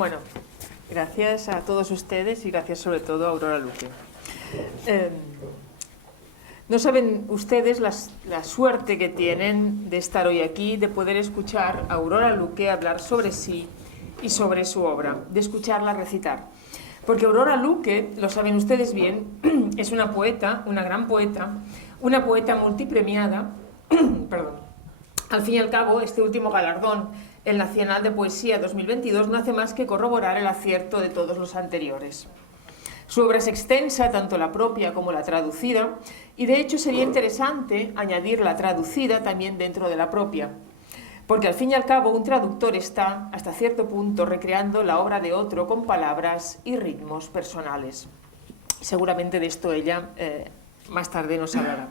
Bueno, gracias a todos ustedes y gracias sobre todo a Aurora Luque. No saben ustedes la suerte que tienen de estar hoy aquí, de poder escuchar a Aurora Luque hablar sobre sí y sobre su obra, de escucharla recitar. Porque Aurora Luque, lo saben ustedes bien, es una poeta, una gran poeta, una poeta multipremiada, perdón. Al fin y al cabo, este último galardón, el Nacional de Poesía 2022, no hace más que corroborar el acierto de todos los anteriores. Su obra es extensa, tanto la propia como la traducida, y de hecho sería interesante añadir la traducida también dentro de la propia, porque al fin y al cabo un traductor está, hasta cierto punto, recreando la obra de otro con palabras y ritmos personales. Seguramente de esto ella más tarde nos hablará.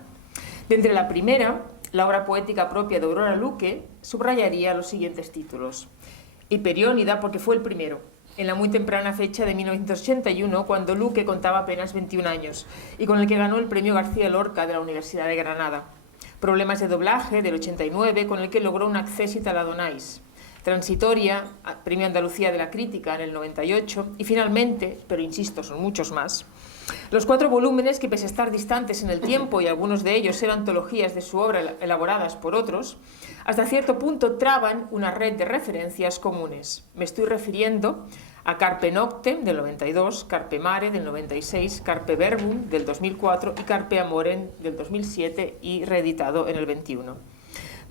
De entre la primera, la obra poética propia de Aurora Luque, subrayaría los siguientes títulos. Hiperiónida, porque fue el primero, en la muy temprana fecha de 1981, cuando Luque contaba apenas 21 años, y con el que ganó el premio García Lorca de la Universidad de Granada. Problemas de doblaje, del 89, con el que logró un accésit a la Donais. Transitoria, premio Andalucía de la Crítica en el 98, y finalmente, pero insisto, son muchos más, los 4 volúmenes que, pese a estar distantes en el tiempo y algunos de ellos eran antologías de su obra elaboradas por otros, hasta cierto punto traban una red de referencias comunes. Me estoy refiriendo a Carpe Noctem del 92, Carpe Mare del 96, Carpe Verbum del 2004 y Carpe Amorem del 2007 y reeditado en el 21.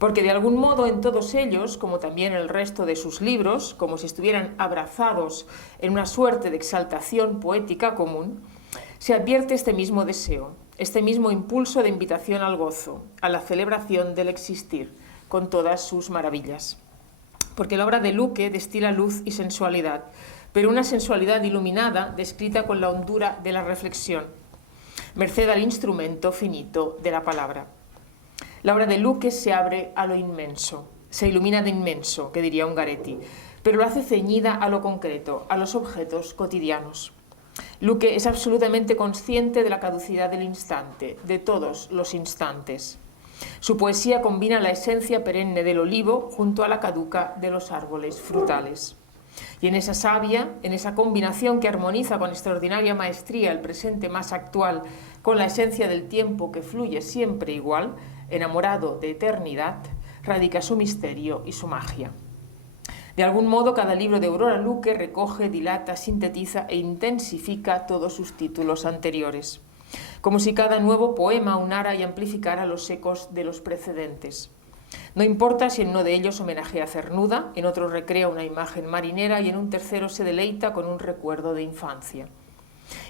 Porque de algún modo en todos ellos, como también en el resto de sus libros, como si estuvieran abrazados en una suerte de exaltación poética común, se advierte este mismo deseo, este mismo impulso de invitación al gozo, a la celebración del existir, con todas sus maravillas. Porque la obra de Luque destila luz y sensualidad, pero una sensualidad iluminada descrita con la hondura de la reflexión, merced al instrumento finito de la palabra. La obra de Luque se abre a lo inmenso, se ilumina de inmenso, que diría Ungaretti, pero lo hace ceñida a lo concreto, a los objetos cotidianos. Luque es absolutamente consciente de la caducidad del instante, de todos los instantes. Su poesía combina la esencia perenne del olivo junto a la caduca de los árboles frutales. Y en esa savia, en esa combinación que armoniza con extraordinaria maestría el presente más actual con la esencia del tiempo que fluye siempre igual, enamorado de eternidad, radica su misterio y su magia. De algún modo, cada libro de Aurora Luque recoge, dilata, sintetiza e intensifica todos sus títulos anteriores, como si cada nuevo poema aunara y amplificara los ecos de los precedentes. No importa si en uno de ellos homenajea a Cernuda, en otro recrea una imagen marinera y en un tercero se deleita con un recuerdo de infancia.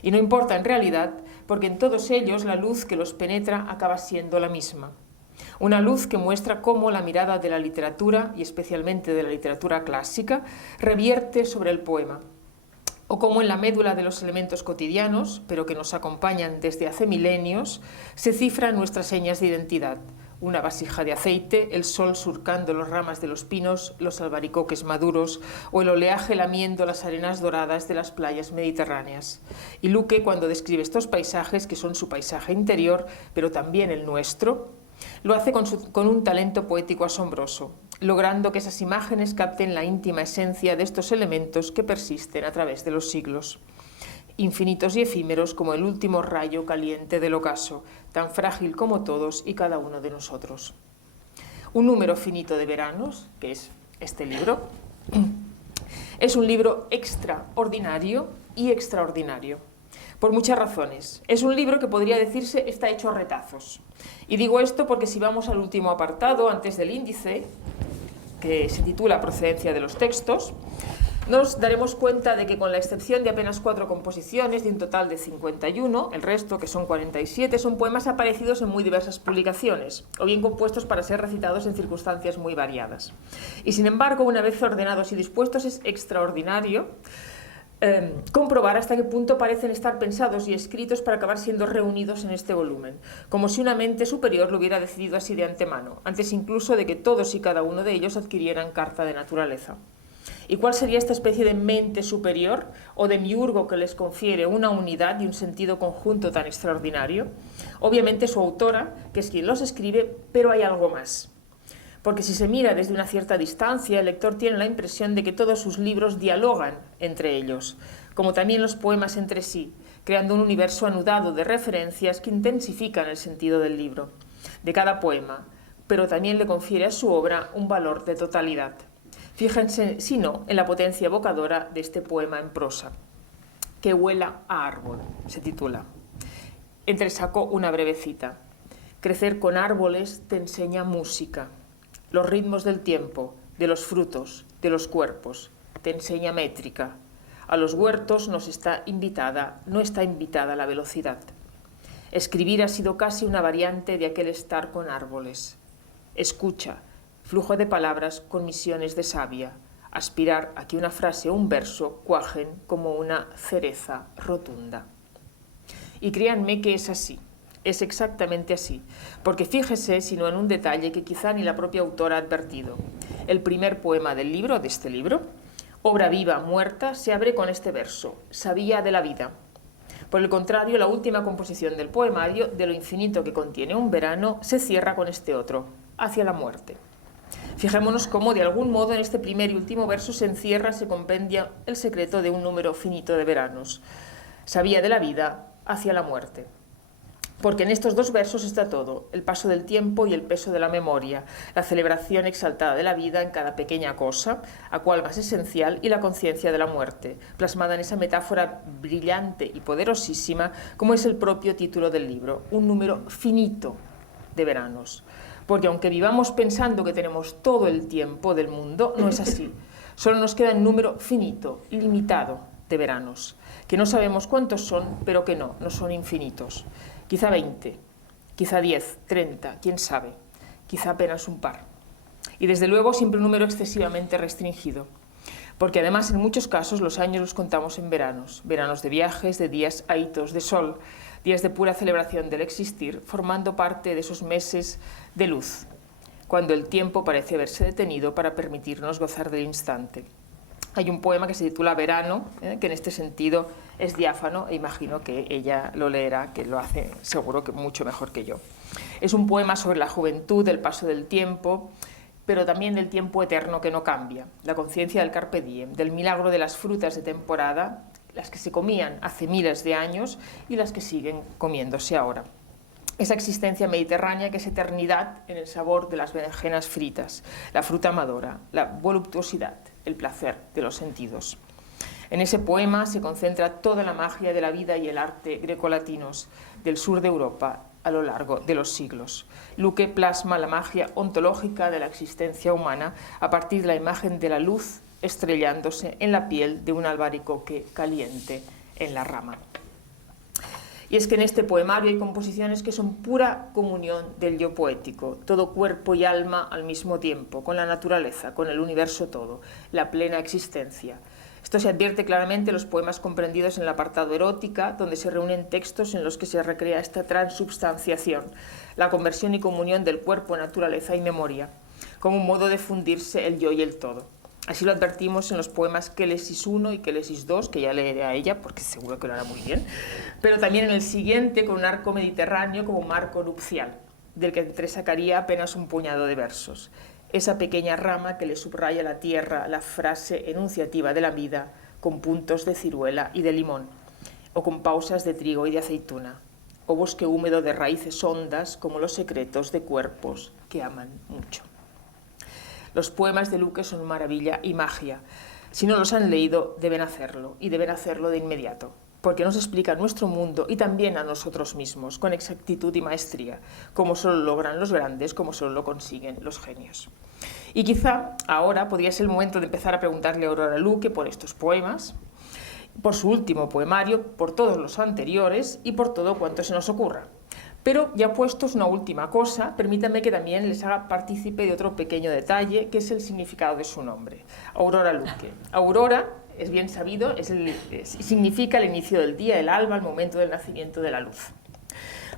Y no importa en realidad, porque en todos ellos la luz que los penetra acaba siendo la misma. Una luz que muestra cómo la mirada de la literatura, y especialmente de la literatura clásica, revierte sobre el poema, o cómo en la médula de los elementos cotidianos, pero que nos acompañan desde hace milenios, se cifran nuestras señas de identidad. Una vasija de aceite, el sol surcando las ramas de los pinos, los albaricoques maduros, o el oleaje lamiendo las arenas doradas de las playas mediterráneas. Y Luque, cuando describe estos paisajes, que son su paisaje interior, pero también el nuestro, lo hace con un talento poético asombroso, logrando que esas imágenes capten la íntima esencia de estos elementos que persisten a través de los siglos, infinitos y efímeros como el último rayo caliente del ocaso, tan frágil como todos y cada uno de nosotros. Un número finito de veranos, que es este libro, es un libro extraordinario y extraordinario. Por muchas razones. Es un libro que podría decirse está hecho a retazos. Y digo esto porque si vamos al último apartado, antes del índice, que se titula Procedencia de los textos, nos daremos cuenta de que con la excepción de apenas 4 composiciones, de un total de 51, el resto, que son 47, son poemas aparecidos en muy diversas publicaciones, o bien compuestos para ser recitados en circunstancias muy variadas. Y sin embargo, una vez ordenados y dispuestos, es extraordinario comprobar hasta qué punto parecen estar pensados y escritos para acabar siendo reunidos en este volumen, como si una mente superior lo hubiera decidido así de antemano, antes incluso de que todos y cada uno de ellos adquirieran carta de naturaleza. ¿Y cuál sería esta especie de mente superior o demiurgo que les confiere una unidad y un sentido conjunto tan extraordinario? Obviamente su autora, que es quien los escribe, pero hay algo más. porque si se mira desde una cierta distancia, el lector tiene la impresión de que todos sus libros dialogan entre ellos, como también los poemas entre sí, creando un universo anudado de referencias que intensifican el sentido del libro, de cada poema, pero también le confiere a su obra un valor de totalidad. Fíjense, si no, en la potencia evocadora de este poema en prosa. Que huela a árbol, se titula. Entresaco una breve cita. Crecer con árboles te enseña música, los ritmos del tiempo, de los frutos, de los cuerpos, te enseña métrica. A los huertos no está invitada la velocidad. Escribir ha sido casi una variante de aquel estar con árboles. Escucha, flujo de palabras con misiones de savia, aspirar a que una frase o un verso cuajen como una cereza rotunda. Y créanme que es así, es exactamente así, porque fíjese sino en un detalle que quizá ni la propia autora ha advertido. El primer poema del libro, de este libro, Obra viva, muerta, se abre con este verso, sabía de la vida. Por el contrario, la última composición del poemario, de lo infinito que contiene un verano, se cierra con este otro, hacia la muerte. Fijémonos cómo, de algún modo, en este primer y último verso se encierra, se compendia el secreto de un número finito de veranos. Sabía de la vida hacia la muerte. Porque en estos dos versos está todo, el paso del tiempo y el peso de la memoria, la celebración exaltada de la vida en cada pequeña cosa, a cual más esencial, y la conciencia de la muerte, plasmada en esa metáfora brillante y poderosísima como es el propio título del libro, un número finito de veranos. Porque aunque vivamos pensando que tenemos todo el tiempo del mundo, no es así. Solo nos queda un número finito, limitado de veranos, que no sabemos cuántos son, pero que no son infinitos. Quizá 20, quizá 10, 30, quién sabe, quizá apenas un par. Y desde luego siempre un número excesivamente restringido, porque además en muchos casos los años los contamos en veranos, veranos de viajes, de días ahitos de sol, días de pura celebración del existir, formando parte de esos meses de luz, cuando el tiempo parece haberse detenido para permitirnos gozar del instante. Hay un poema que se titula Verano, que en este sentido es diáfano, e imagino que ella lo leerá, que lo hace seguro que mucho mejor que yo. Es un poema sobre la juventud, el paso del tiempo, pero también del tiempo eterno que no cambia, la conciencia del carpe diem, del milagro de las frutas de temporada, las que se comían hace miles de años y las que siguen comiéndose ahora. Esa existencia mediterránea que es eternidad en el sabor de las berenjenas fritas, la fruta madura, la voluptuosidad, el placer de los sentidos. En ese poema se concentra toda la magia de la vida y el arte grecolatinos del sur de Europa a lo largo de los siglos. Luque plasma la magia ontológica de la existencia humana a partir de la imagen de la luz estrellándose en la piel de un albaricoque caliente en la rama. Y es que en este poemario hay composiciones que son pura comunión del yo poético, todo cuerpo y alma al mismo tiempo, con la naturaleza, con el universo todo, la plena existencia. Esto se advierte claramente en los poemas comprendidos en el apartado erótica, donde se reúnen textos en los que se recrea esta transubstanciación, la conversión y comunión del cuerpo, naturaleza y memoria, como un modo de fundirse el yo y el todo. Así lo advertimos en los poemas Kélesis I y Kélesis II, que ya leeré a ella porque seguro que lo hará muy bien, pero también en el siguiente con un arco mediterráneo como marco nupcial, del que entresacaría apenas un puñado de versos. Esa pequeña rama que le subraya a la tierra la frase enunciativa de la vida con puntos de ciruela y de limón, o con pausas de trigo y de aceituna, o bosque húmedo de raíces hondas como los secretos de cuerpos que aman mucho. Los poemas de Luque son maravilla y magia. Si no los han leído, deben hacerlo, y deben hacerlo de inmediato, porque nos explica nuestro mundo y también a nosotros mismos, con exactitud y maestría, como solo logran los grandes, como solo lo consiguen los genios. Y quizá ahora podría ser el momento de empezar a preguntarle a Aurora Luque por estos poemas, por su último poemario, por todos los anteriores y por todo cuanto se nos ocurra. Pero ya puestos una última cosa, permítanme que también les haga partícipe de otro pequeño detalle, que es el significado de su nombre, Aurora Luque. Aurora, es bien sabido, significa el inicio del día, el alba, el momento del nacimiento de la luz.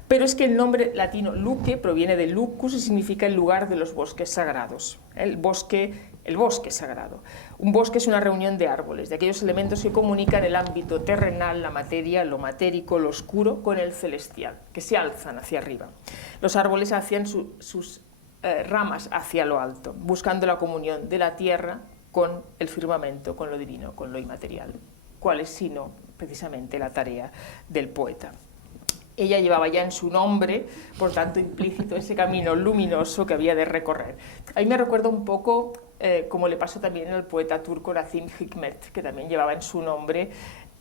Pero es que el nombre latino Luque proviene de lucus y significa el lugar de los bosques sagrados, el bosque sagrado. Un bosque es una reunión de árboles, de aquellos elementos que comunican el ámbito terrenal, la materia, lo matérico, lo oscuro, con el celestial, que se alzan hacia arriba. Los árboles hacían sus ramas hacia lo alto, buscando la comunión de la tierra con el firmamento, con lo divino, con lo inmaterial. ¿Cuál es sino precisamente la tarea del poeta? Ella llevaba ya en su nombre, por tanto, implícito ese camino luminoso que había de recorrer. A mí me recuerda un poco, como le pasó también al poeta turco Nazım Hikmet, que también llevaba en su nombre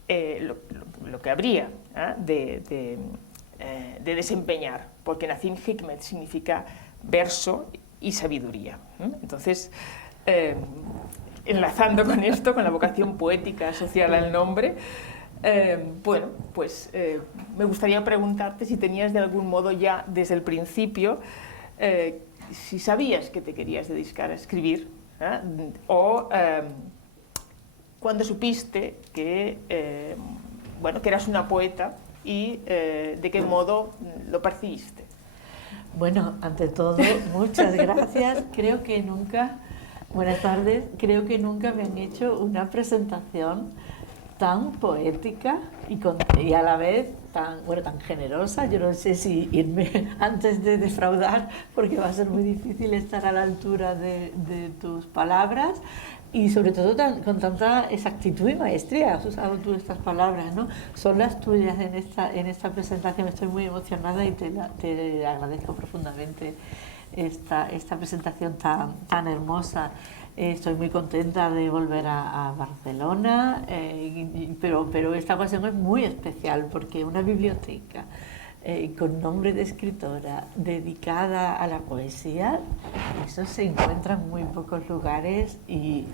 lo que habría de desempeñar, porque Nazım Hikmet significa verso y sabiduría. Entonces, enlazando con esto, con la vocación poética asociada al nombre, bueno, pues me gustaría preguntarte si tenías de algún modo ya desde el principio, si sabías que te querías dedicar a escribir, o cuando supiste que, bueno, que eras una poeta y de qué modo lo percibiste. Bueno, ante todo, muchas gracias. Creo que nunca, buenas tardes, creo que nunca me han hecho una presentación tan poética y a la vez tan generosa. Yo no sé si irme antes de defraudar, porque va a ser muy difícil estar a la altura de tus palabras, y sobre todo con tanta exactitud y maestría. Has usado tú estas palabras, ¿no? Son las tuyas en esta presentación. Estoy muy emocionada y te agradezco profundamente esta presentación tan hermosa. Estoy muy contenta de volver a Barcelona, pero esta ocasión es muy especial porque una biblioteca con nombre de escritora dedicada a la poesía, eso se encuentra en muy pocos lugares, y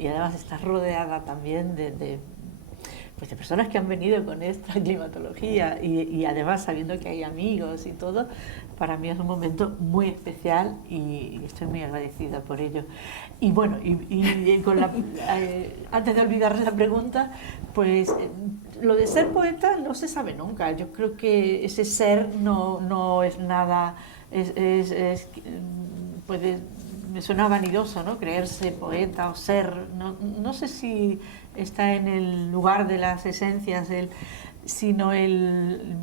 además está rodeada también de personas que han venido con esta climatología, y además sabiendo que hay amigos y todo. Para mí es un momento muy especial y estoy muy agradecida por ello. Y bueno, antes de olvidar la pregunta, pues lo de ser poeta no se sabe nunca. Yo creo que ese ser no es nada, me suena vanidoso, ¿no? Creerse poeta o ser, no sé si está en el lugar de las esencias, sino el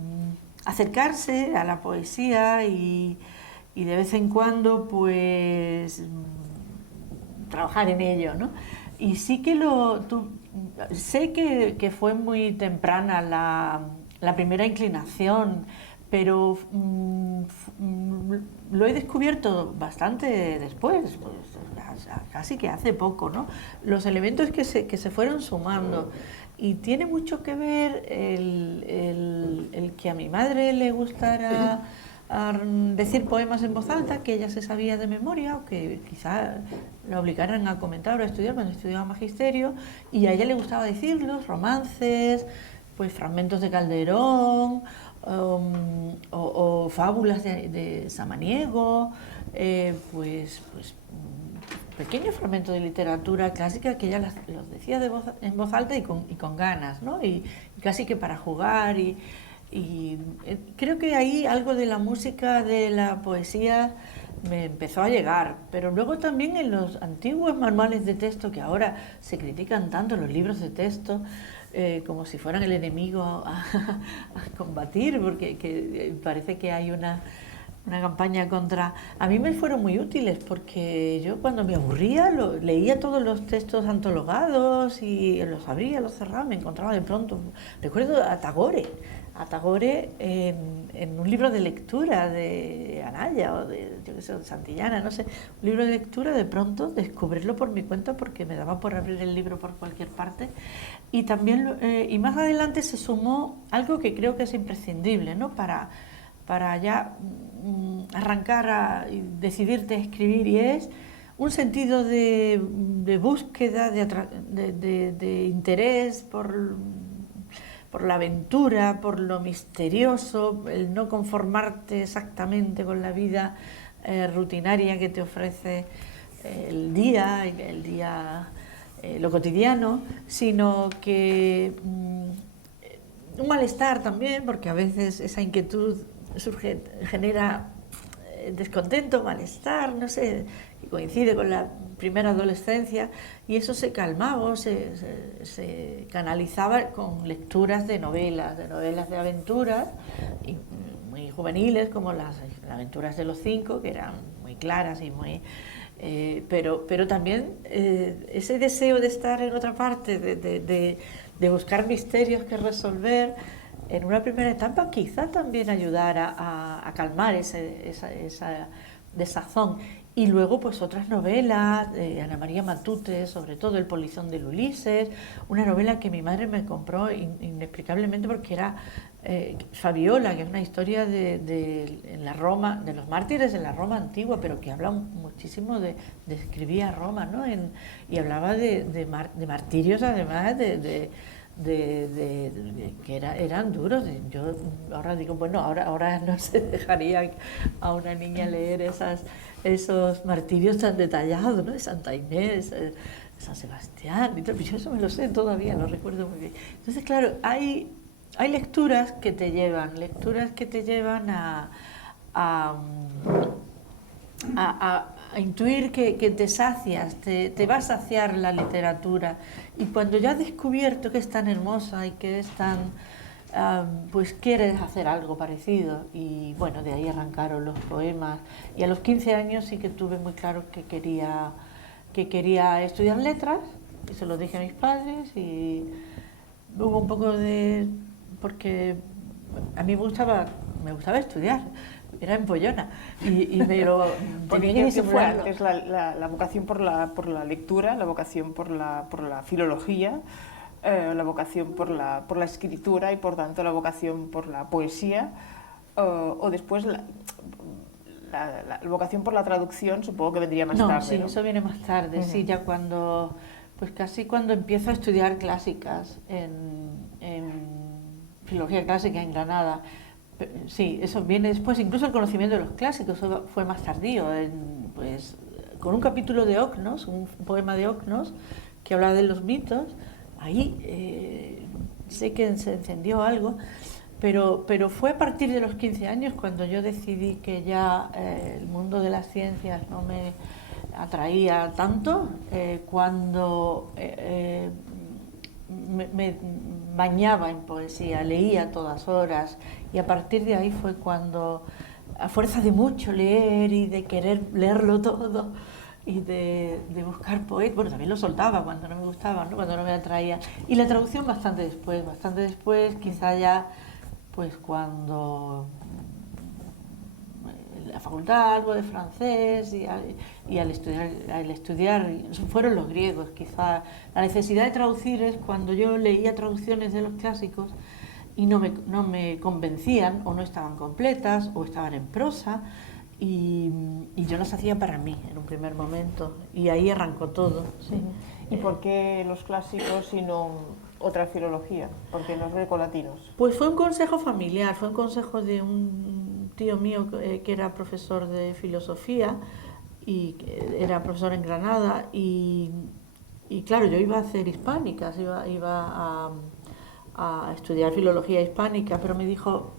acercarse a la poesía y de vez en cuando pues trabajar en ello, ¿no? Y sí que sé que fue muy temprana la primera inclinación, pero lo he descubierto bastante después, pues, casi que hace poco, ¿no? Los elementos que se fueron sumando. Y tiene mucho que ver el que a mi madre le gustara decir poemas en voz alta, que ella se sabía de memoria, o que quizá la obligaran a comentar o a estudiar cuando estudiaba magisterio, y a ella le gustaba decirlos, romances, pues fragmentos de Calderón, o fábulas de Samaniego, pues pequeños fragmentos de literatura clásica que ella los decía en voz alta y con ganas, ¿no? Y casi que para jugar, y creo que ahí algo de la música, de la poesía, me empezó a llegar. Pero luego también en los antiguos manuales de texto, que ahora se critican tanto, los libros de texto, como si fueran el enemigo a combatir, porque parece que hay una campaña contra... A mí me fueron muy útiles, porque yo cuando me aburría leía todos los textos antologados y los abría, los cerraba, me encontraba de pronto... Recuerdo a Tagore en un libro de lectura de Anaya o de Santillana, no sé, un libro de lectura, de pronto descubrirlo por mi cuenta, porque me daba por abrir el libro por cualquier parte. Y también, y más adelante se sumó algo que creo que es imprescindible, ¿no? Para ya arrancar y decidirte a escribir, y es un sentido de búsqueda, de interés por la aventura, por lo misterioso, el no conformarte exactamente con la vida rutinaria que te ofrece el día, lo cotidiano, sino que un malestar también, porque a veces esa inquietud genera descontento, malestar, no sé, que coincide con la primera adolescencia, y eso se calmaba, se canalizaba con lecturas de novelas de aventuras, y muy muy juveniles, como las aventuras de los 5, que eran muy claras y muy... pero también ese deseo de estar en otra parte, de buscar misterios que resolver, en una primera etapa quizá también ayudara a calmar esa desazón. Y luego pues otras novelas, Ana María Matute, sobre todo El polizón del Ulises, una novela que mi madre me compró inexplicablemente porque era Fabiola, que es una historia en la Roma, de los mártires de la Roma antigua, pero que habla muchísimo describía Roma, ¿no? Y hablaba de martirios, además que eran duros. Yo ahora digo, bueno, ahora no se dejaría a una niña leer esos martirios tan detallados, ¿no? De Santa Inés, San Sebastián, y todo. Yo eso me lo sé todavía, lo recuerdo muy bien. Entonces, claro, hay lecturas que te llevan a intuir que te sacias, te va a saciar la literatura, y cuando ya has descubierto que es tan hermosa y que es tan... pues quieres hacer algo parecido, y bueno, de ahí arrancaron los poemas, y a los 15 años sí que tuve muy claro que quería estudiar letras, y se lo dije a mis padres, y hubo un poco porque a mí me gustaba estudiar, era empollona, y me lo tenía que disimularlo. Es la vocación por la lectura, la vocación por la filología, la vocación por la escritura y por tanto la vocación por la poesía, o después la vocación por la traducción, supongo que vendría más tarde. Sí, ¿no? Eso viene más tarde, sí, ya casi cuando empiezo a estudiar clásicas en filología clásica en Granada. Sí, eso viene después, incluso el conocimiento de los clásicos, eso fue más tardío, pues con un capítulo de Ocnos, un poema de Ocnos que habla de los mitos. Ahí sé que se encendió algo, pero fue a partir de los 15 años cuando yo decidí que ya el mundo de las ciencias no me atraía tanto, cuando me bañaba en poesía, leía a todas horas, y a partir de ahí fue cuando, a fuerza de mucho leer y de querer leerlo todo, y de buscar poetas, bueno, también lo soltaba cuando no me gustaba, ¿no? Cuando no me atraía, y la traducción bastante después, quizá ya pues cuando en la facultad algo de francés, y al estudiar fueron los griegos, quizá la necesidad de traducir es cuando yo leía traducciones de los clásicos y no me convencían, o no estaban completas, o estaban en prosa, y yo las hacía para mí en un primer momento, y ahí arrancó todo. Sí. ¿Y por qué los clásicos y no otra filología? ¿Por qué los grecolatinos? Pues fue un consejo familiar, fue un consejo de un tío mío que era profesor de filosofía, y era profesor en Granada, y claro, yo iba a hacer hispánicas, iba a estudiar filología hispánica, pero me dijo,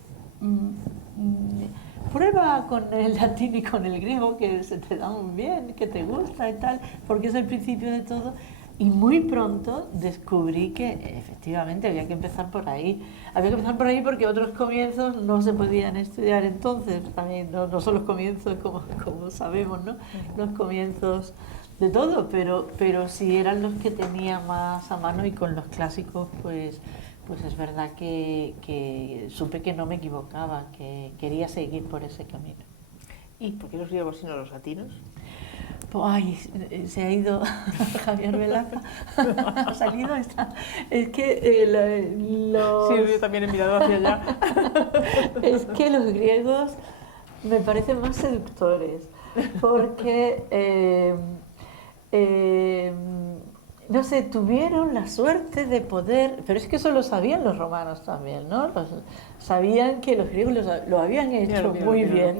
prueba con el latín y con el griego, que se te da muy bien, que te gusta y tal, porque es el principio de todo. Y muy pronto descubrí que efectivamente había que empezar por ahí. Había que empezar por ahí porque otros comienzos no se podían estudiar entonces. También no son los comienzos como sabemos, ¿no? Los comienzos de todo, pero sí eran los que tenía más a mano, y con los clásicos pues es verdad que supe que no me equivocaba, que quería seguir por ese camino. ¿Y por qué los griegos y no los latinos? Ay, se ha ido Javier Velaza, ha salido esta. Es que Sí, yo también he mirado hacia allá. Es que los griegos me parecen más seductores, porque no sé, tuvieron la suerte de poder, pero es que eso lo sabían los romanos también, ¿no? Sabían que los griegos lo habían hecho muy bien,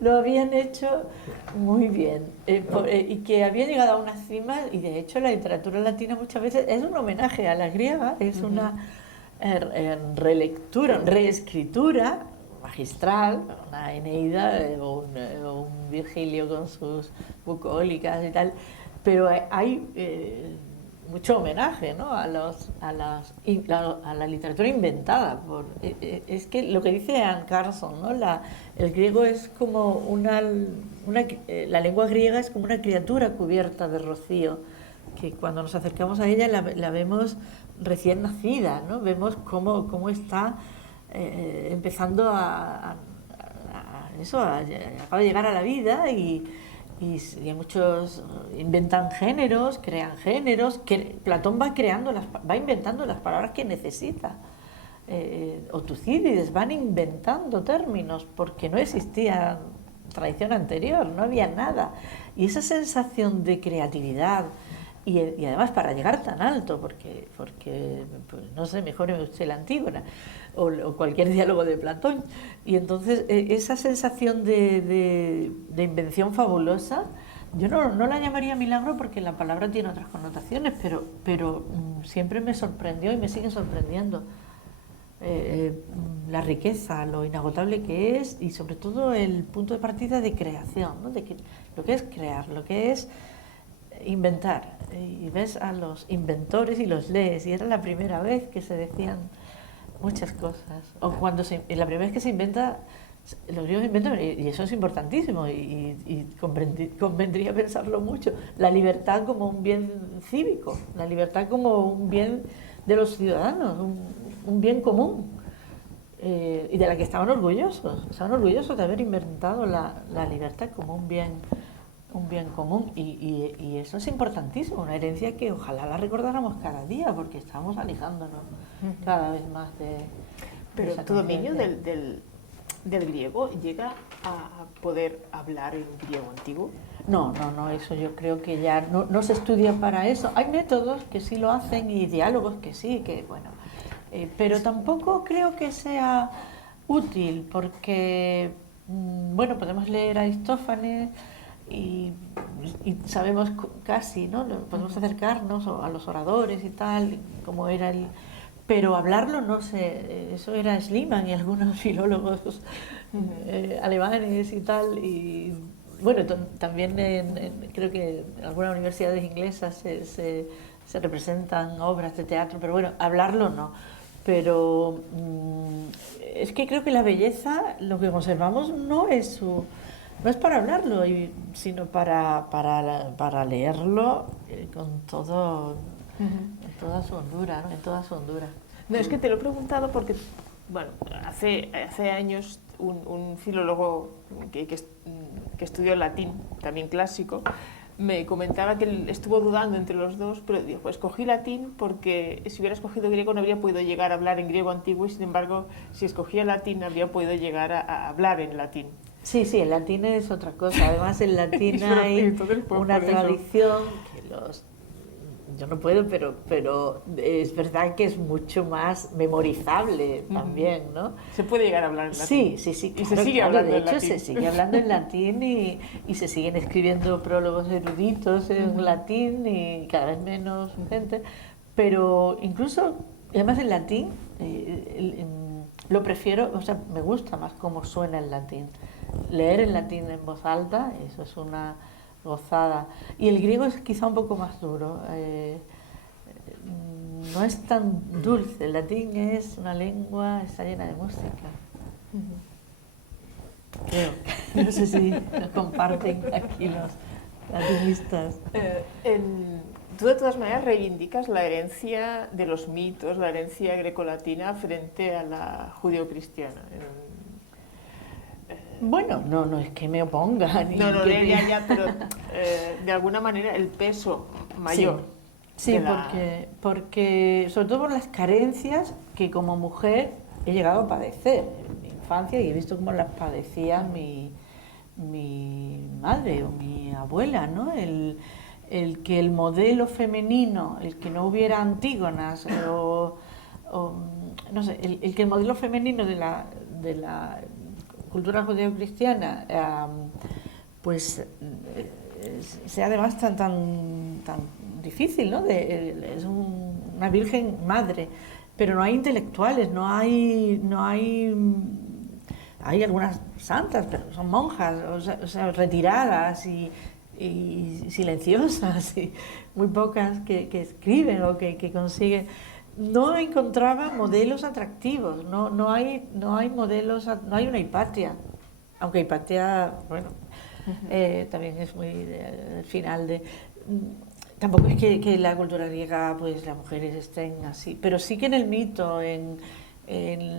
lo habían hecho muy bien, y que habían llegado a una cima, y de hecho la literatura latina muchas veces es un homenaje a la griega, es una relectura, reescritura magistral, una Eneida o un Virgilio con sus bucólicas y tal. Pero hay mucho homenaje, ¿no? a la literatura inventada. Es que lo que dice Anne Carson, ¿no? El griego es como la lengua griega es como una criatura cubierta de rocío, que cuando nos acercamos a ella la vemos recién nacida, ¿no? Vemos cómo está empezando acaba de llegar a la vida y muchos inventan géneros, crean géneros, Platón va inventando las palabras que necesita. O Tucídides van inventando términos porque no existía tradición anterior, no había nada. Y esa sensación de creatividad, y además para llegar tan alto, porque pues, no sé, mejor usted la Antígona o cualquier diálogo de Platón, y entonces esa sensación de invención fabulosa, yo no la llamaría milagro porque la palabra tiene otras connotaciones, pero siempre me sorprendió y me sigue sorprendiendo la riqueza, lo inagotable que es, y sobre todo el punto de partida de creación, ¿no? Lo que es crear, lo que es inventar. Y ves a los inventores y los lees, y era la primera vez que se decían muchas cosas. O la primera vez que se inventa, los griegos inventan, y eso es importantísimo, y convendría pensarlo mucho. La libertad como un bien cívico, la libertad como un bien de los ciudadanos, un bien común, y de la que estaban orgullosos de haber inventado la libertad como un bien común, y eso es importantísimo, una herencia que ojalá la recordáramos cada día, porque estamos alejándonos cada vez más de... Pero todo niño del griego llega a poder hablar en griego antiguo. No, eso yo creo que ya no se estudia para eso. Hay métodos que sí lo hacen y diálogos que sí, pero tampoco creo que sea útil, porque bueno, podemos leer a Aristófanes y sabemos casi, ¿no? Podemos acercarnos a los oradores y tal, como era pero hablarlo no sé, eso era Schliemann y algunos filólogos alemanes y tal, y bueno, también creo que en algunas universidades inglesas se representan obras de teatro, pero bueno, hablarlo no. Pero es que creo que la belleza, lo que conservamos no es para hablarlo, sino para leerlo con todo, en toda su hondura, ¿no? En toda su hondura. No, es que te lo he preguntado porque, bueno, hace años un filólogo que estudió latín, también clásico, me comentaba que él estuvo dudando entre los dos, pero dijo, pues escogí latín porque si hubiera escogido griego no habría podido llegar a hablar en griego antiguo, y sin embargo, si escogía latín habría podido llegar a hablar en latín. Sí, el latín es otra cosa. Además, en latín hay una tradición que yo no puedo, pero es verdad que es mucho más memorizable también, ¿no? Se puede llegar a hablar en latín. Sí. Y se sigue hablando en latín. Se sigue hablando en latín y se siguen escribiendo prólogos eruditos en latín, y cada vez menos gente. Pero incluso, además en latín, lo prefiero, o sea, me gusta más cómo suena el latín. Leer en latín en voz alta, eso es una gozada. Y el griego es quizá un poco más duro, no es tan dulce. El latín es una lengua, está llena de música. Creo. No sé si lo comparten aquí los latinistas. Tú de todas maneras reivindicas la herencia de los mitos, la herencia grecolatina frente a la judeocristiana. Bueno, no es que me oponga. Ya, pero de alguna manera el peso mayor. Sí, porque sobre todo por las carencias que como mujer he llegado a padecer en mi infancia, y he visto cómo las padecía mi madre o mi abuela, ¿no? El que el modelo femenino, el que no hubiera Antígonas, o no sé, el que el modelo femenino de la cultura judeocristiana pues sea además tan difícil, ¿no? Es una virgen madre, pero no hay intelectuales, hay algunas santas, pero son monjas, o sea, retiradas, y y silenciosas, y muy pocas que escriben o que consiguen. No encontraba modelos atractivos, no hay modelos, no hay una Hipatia, aunque Hipatia, bueno, también es muy al final de... Tampoco es que la cultura griega, pues las mujeres estén así, pero sí que en el mito, en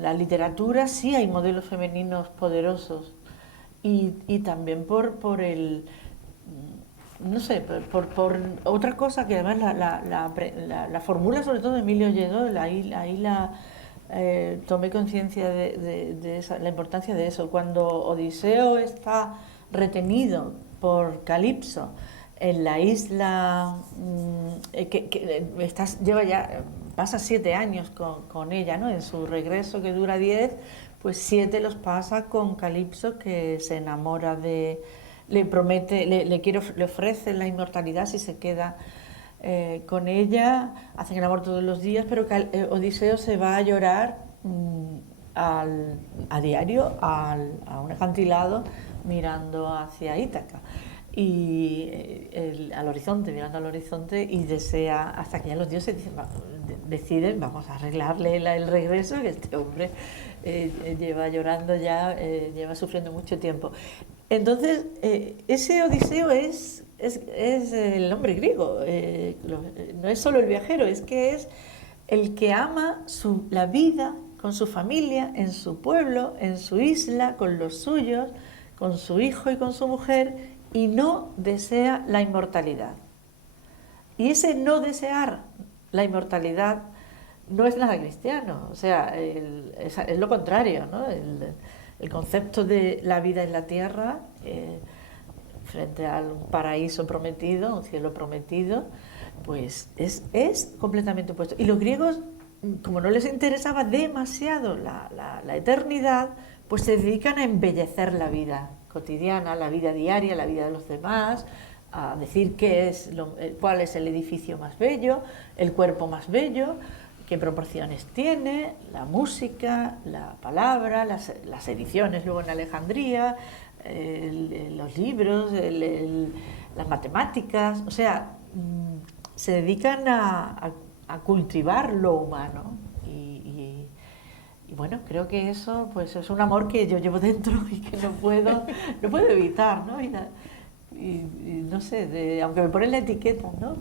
la literatura, sí hay modelos femeninos poderosos, y también por el... No sé, por otra cosa que además la formula sobre todo Emilio Lledó, ahí tomé conciencia de la importancia de eso. Cuando Odiseo está retenido por Calipso en la isla, pasa 7 años con ella, ¿no? En su regreso, que dura 10, pues 7 los pasa con Calipso, que se enamora de... Le promete, le ofrece la inmortalidad si se queda con ella, hacen el amor todos los días, pero Odiseo se va a llorar a diario a un acantilado mirando hacia Ítaca y al horizonte, mirando al horizonte, y desea, hasta que ya los dioses deciden, vamos a arreglarle el regreso, que este hombre lleva llorando ya, lleva sufriendo mucho tiempo. Entonces, ese Odiseo es el hombre griego, no es solo el viajero, es que es el que ama la vida con su familia, en su pueblo, en su isla, con los suyos, con su hijo y con su mujer, y no desea la inmortalidad. Y ese no desear la inmortalidad no es nada cristiano, o sea, es lo contrario, ¿no? El concepto de la vida en la tierra frente al paraíso prometido, un cielo prometido, pues es completamente opuesto. Y los griegos, como no les interesaba demasiado la eternidad, pues se dedican a embellecer la vida cotidiana, la vida diaria, la vida de los demás, a decir cuál es el edificio más bello, el cuerpo más bello, qué proporciones tiene, la música, la palabra, las ediciones luego en Alejandría, los libros, las matemáticas, o sea, se dedican a cultivar lo humano. Y bueno, creo que eso pues es un amor que yo llevo dentro y que no puedo evitar, ¿no? Y no sé, aunque me ponen la etiqueta, ¿no?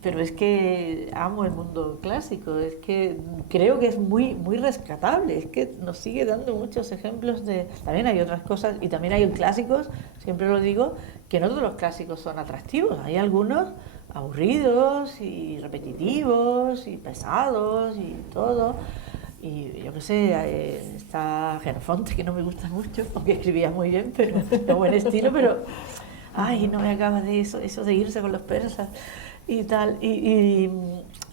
Pero es que amo el mundo clásico, es que creo que es muy, muy rescatable, es que nos sigue dando muchos ejemplos de... También hay otras cosas, y también hay clásicos, siempre lo digo, que no todos los clásicos son atractivos, hay algunos aburridos y repetitivos y pesados y todo. Y yo qué sé, está Jenofonte, que no me gusta mucho, aunque escribía muy bien, pero de buen estilo, pero ay, no me acaba de eso de irse con los persas y tal,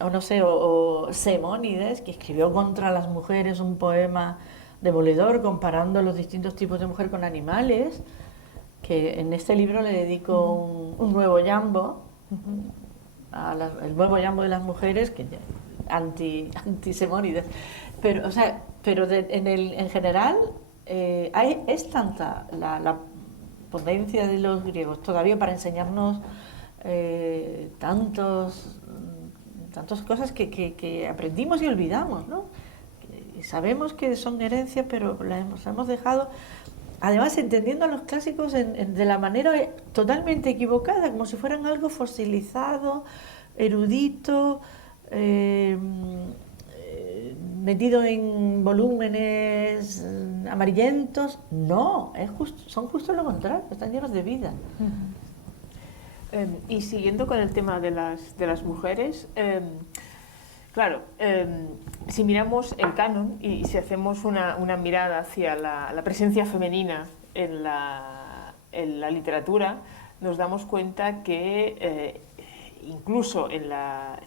o no sé, o Simónides, que escribió contra las mujeres un poema demoledor comparando los distintos tipos de mujer con animales, que en este libro le dedico un nuevo Yambo, el nuevo Yambo de las mujeres, que anti Simónides. Pero, o sea, en general es tanta la potencia de los griegos todavía para enseñarnos tantas cosas que aprendimos y olvidamos, ¿no? Y sabemos que son herencia, pero las hemos dejado, además entendiendo a los clásicos de la manera totalmente equivocada, como si fueran algo fosilizado, erudito, metido en volúmenes amarillentos. No, son justo lo contrario, están llenos de vida. Y siguiendo con el tema de las mujeres, claro, si miramos el canon y si hacemos una mirada hacia la presencia femenina en la literatura, nos damos cuenta que incluso en la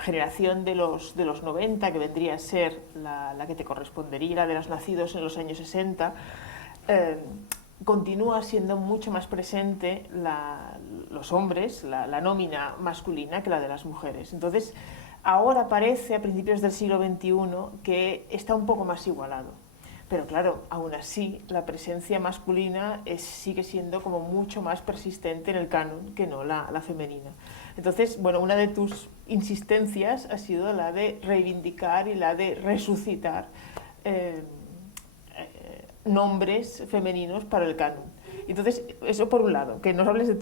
generación de los 90, que vendría a ser la que te correspondería, la de los nacidos en los años 60, continúa siendo mucho más presente los hombres, la nómina masculina, que la de las mujeres. Entonces, ahora parece, a principios del siglo XXI, que está un poco más igualado. Pero claro, aún así, la presencia masculina sigue siendo como mucho más persistente en el canon que no la femenina. Entonces, bueno, una de tus insistencias ha sido la de reivindicar y la de resucitar nombres femeninos para el canon. Entonces, eso por un lado, que nos hables de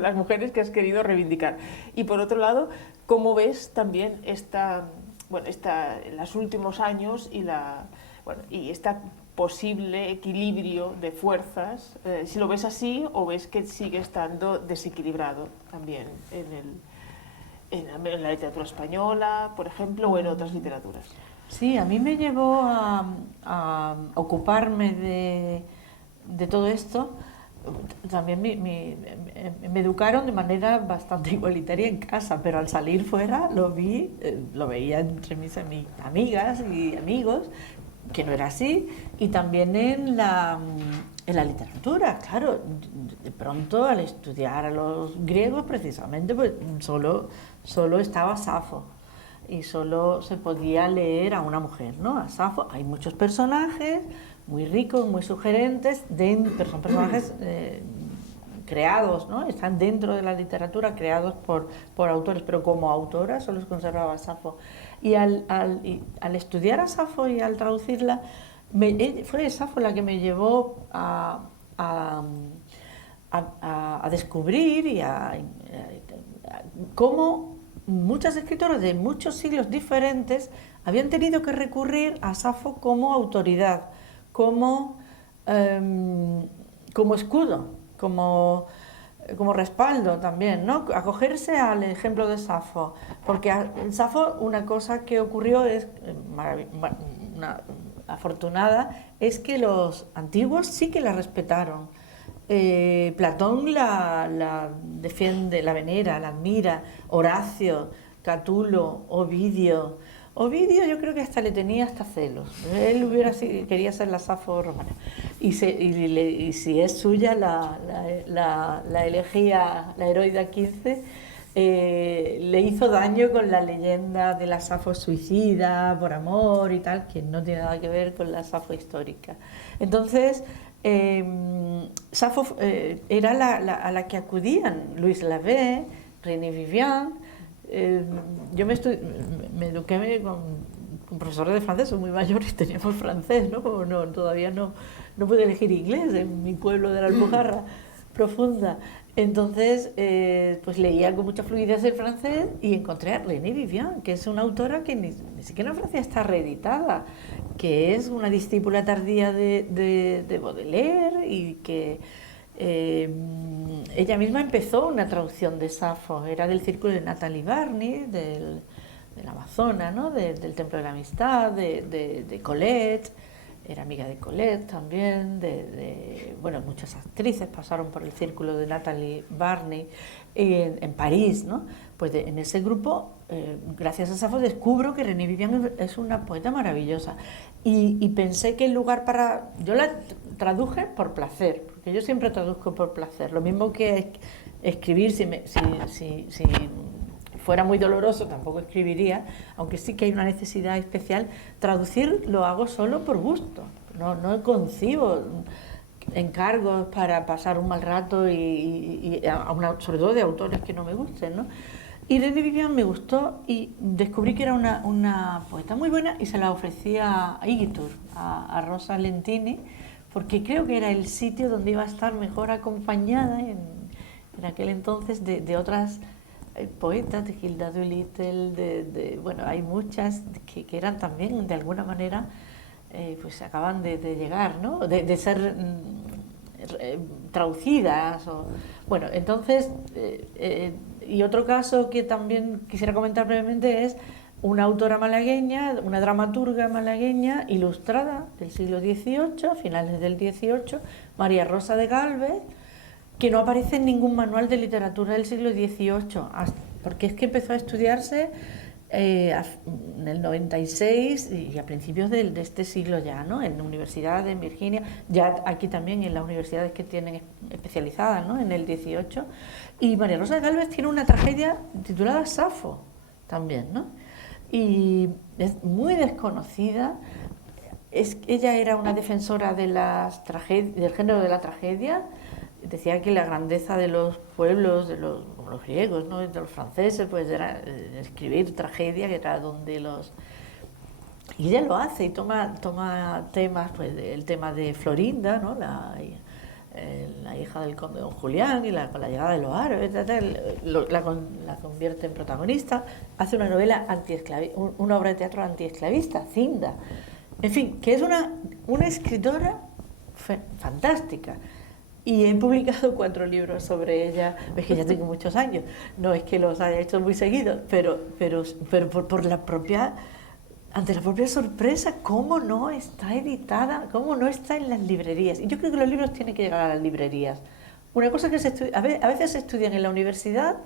las mujeres que has querido reivindicar. Y por otro lado, ¿cómo ves también en los últimos años y este posible equilibrio de fuerzas? Si lo ves así o ves que sigue estando desequilibrado también en la literatura española, por ejemplo, o en otras literaturas. Sí, a mí me llevó a ocuparme de todo esto. También me educaron de manera bastante igualitaria en casa, pero al salir fuera lo veía entre mis amigas y amigos, que no era así, y también en la literatura, claro. De pronto, al estudiar a los griegos, precisamente, pues solo estaba Safo, y solo se podía leer a una mujer, ¿no? A Safo. Hay muchos personajes muy ricos, muy sugerentes, pero son personajes creados, ¿no? Están dentro de la literatura, creados por autores, pero como autora solo se conservaba Safo. Y al estudiar a Safo y al traducirla, fue Safo la que me llevó a descubrir y cómo muchas escritoras de muchos siglos diferentes habían tenido que recurrir a Safo como autoridad, como escudo, como respaldo también, ¿no? Acogerse al ejemplo de Safo, porque en Safo una cosa que ocurrió es una afortunada, es que los antiguos sí que la respetaron. Platón la defiende, la venera, la admira, Horacio, Catulo, Ovidio yo creo que hasta le tenía celos. Él quería ser la Safo romana. Y si es suya la elegía, la Heroida 15, le hizo daño con la leyenda de la Safo suicida por amor y tal, que no tiene nada que ver con la Safo histórica. Entonces, Safo era a la que acudían Louis Lavey, René Vivian. Yo me eduqué con profesores de francés, son muy mayores, teníamos francés, ¿no? Todavía no pude elegir inglés en mi pueblo de la Alpujarra Profunda. Entonces, pues leía con mucha fluidez el francés y encontré a René Vivian, que es una autora que ni siquiera en Francia está reeditada, que es una discípula tardía de Baudelaire y que ella misma empezó una traducción de Safo, era del círculo de Nathalie Barney, del Amazonas, ¿no? Del Templo de la Amistad, de Colette. Era amiga de Colette también, bueno, muchas actrices pasaron por el círculo de Nathalie Barney en París, ¿no? Pues en ese grupo, gracias a Safo, descubro que René Vivian es una poeta maravillosa. Y pensé que el lugar yo la traduje por placer, porque yo siempre traduzco por placer. Lo mismo que escribir, si fuera muy doloroso tampoco escribiría, aunque sí que hay una necesidad especial. Traducir lo hago solo por gusto, no concibo encargos para pasar un mal rato sobre todo de autores que no me gusten, ¿no? Y René Vivian me gustó y descubrí que era una poeta muy buena y se la ofrecí a Igitur, a Rosa Lentini, porque creo que era el sitio donde iba a estar mejor acompañada en aquel entonces de otras poetas, de Hilda Doolittle, bueno, hay muchas que eran también de alguna manera, pues acaban de llegar, ¿no? De ser traducidas. Bueno, entonces, y otro caso que también quisiera comentar brevemente es una autora malagueña, una dramaturga malagueña ilustrada del siglo XVIII, finales del XVIII, María Rosa de Gálvez, que no aparece en ningún manual de literatura del siglo XVIII, porque es que empezó a estudiarse en el 96 y a principios de este siglo ya, ¿no? En universidades en Virginia, ya aquí también en las universidades que tienen especializadas, ¿no? En el 18. Y María Rosa de Gálvez tiene una tragedia titulada Safo también, ¿no? Y es muy desconocida. ella era una defensora de del género de la tragedia. Decía que la grandeza de los pueblos, como los griegos, ¿no?, de los franceses, pues era escribir tragedia, que era donde los... Y ella lo hace y toma temas, pues el tema de Florinda, ¿no?, la hija del conde don Julián, y con la llegada de los árabes, la convierte en protagonista, hace una novela una obra de teatro antiesclavista, Cinda. En fin, que es una escritora fantástica. Y he publicado 4 libros sobre ella. Es que ya tengo muchos años, no es que los haya hecho muy seguidos, pero por la propia... Ante la propia sorpresa, cómo no está editada, cómo no está en las librerías. Y yo creo que los libros tienen que llegar a las librerías. Una cosa que a veces se estudian en la universidad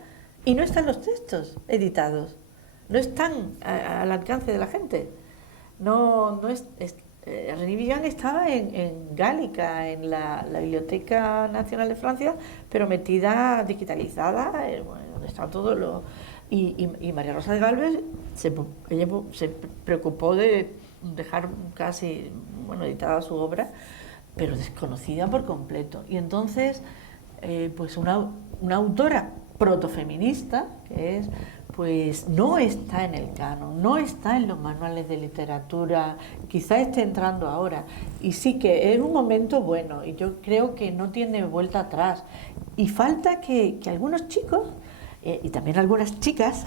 y no están los textos editados, no están al alcance de la gente. René Vigan estaba en Gálica, en la Biblioteca Nacional de Francia, pero metida, digitalizada, donde está todo lo... Y María Rosa de Galvez ella se preocupó de dejar casi, editada su obra, pero desconocida por completo. Y entonces, pues una autora protofeminista, que es, pues no está en el canon, no está en los manuales de literatura, quizá esté entrando ahora. Y sí que es un momento bueno, y yo creo que no tiene vuelta atrás. Y falta que algunos chicos... y también algunas chicas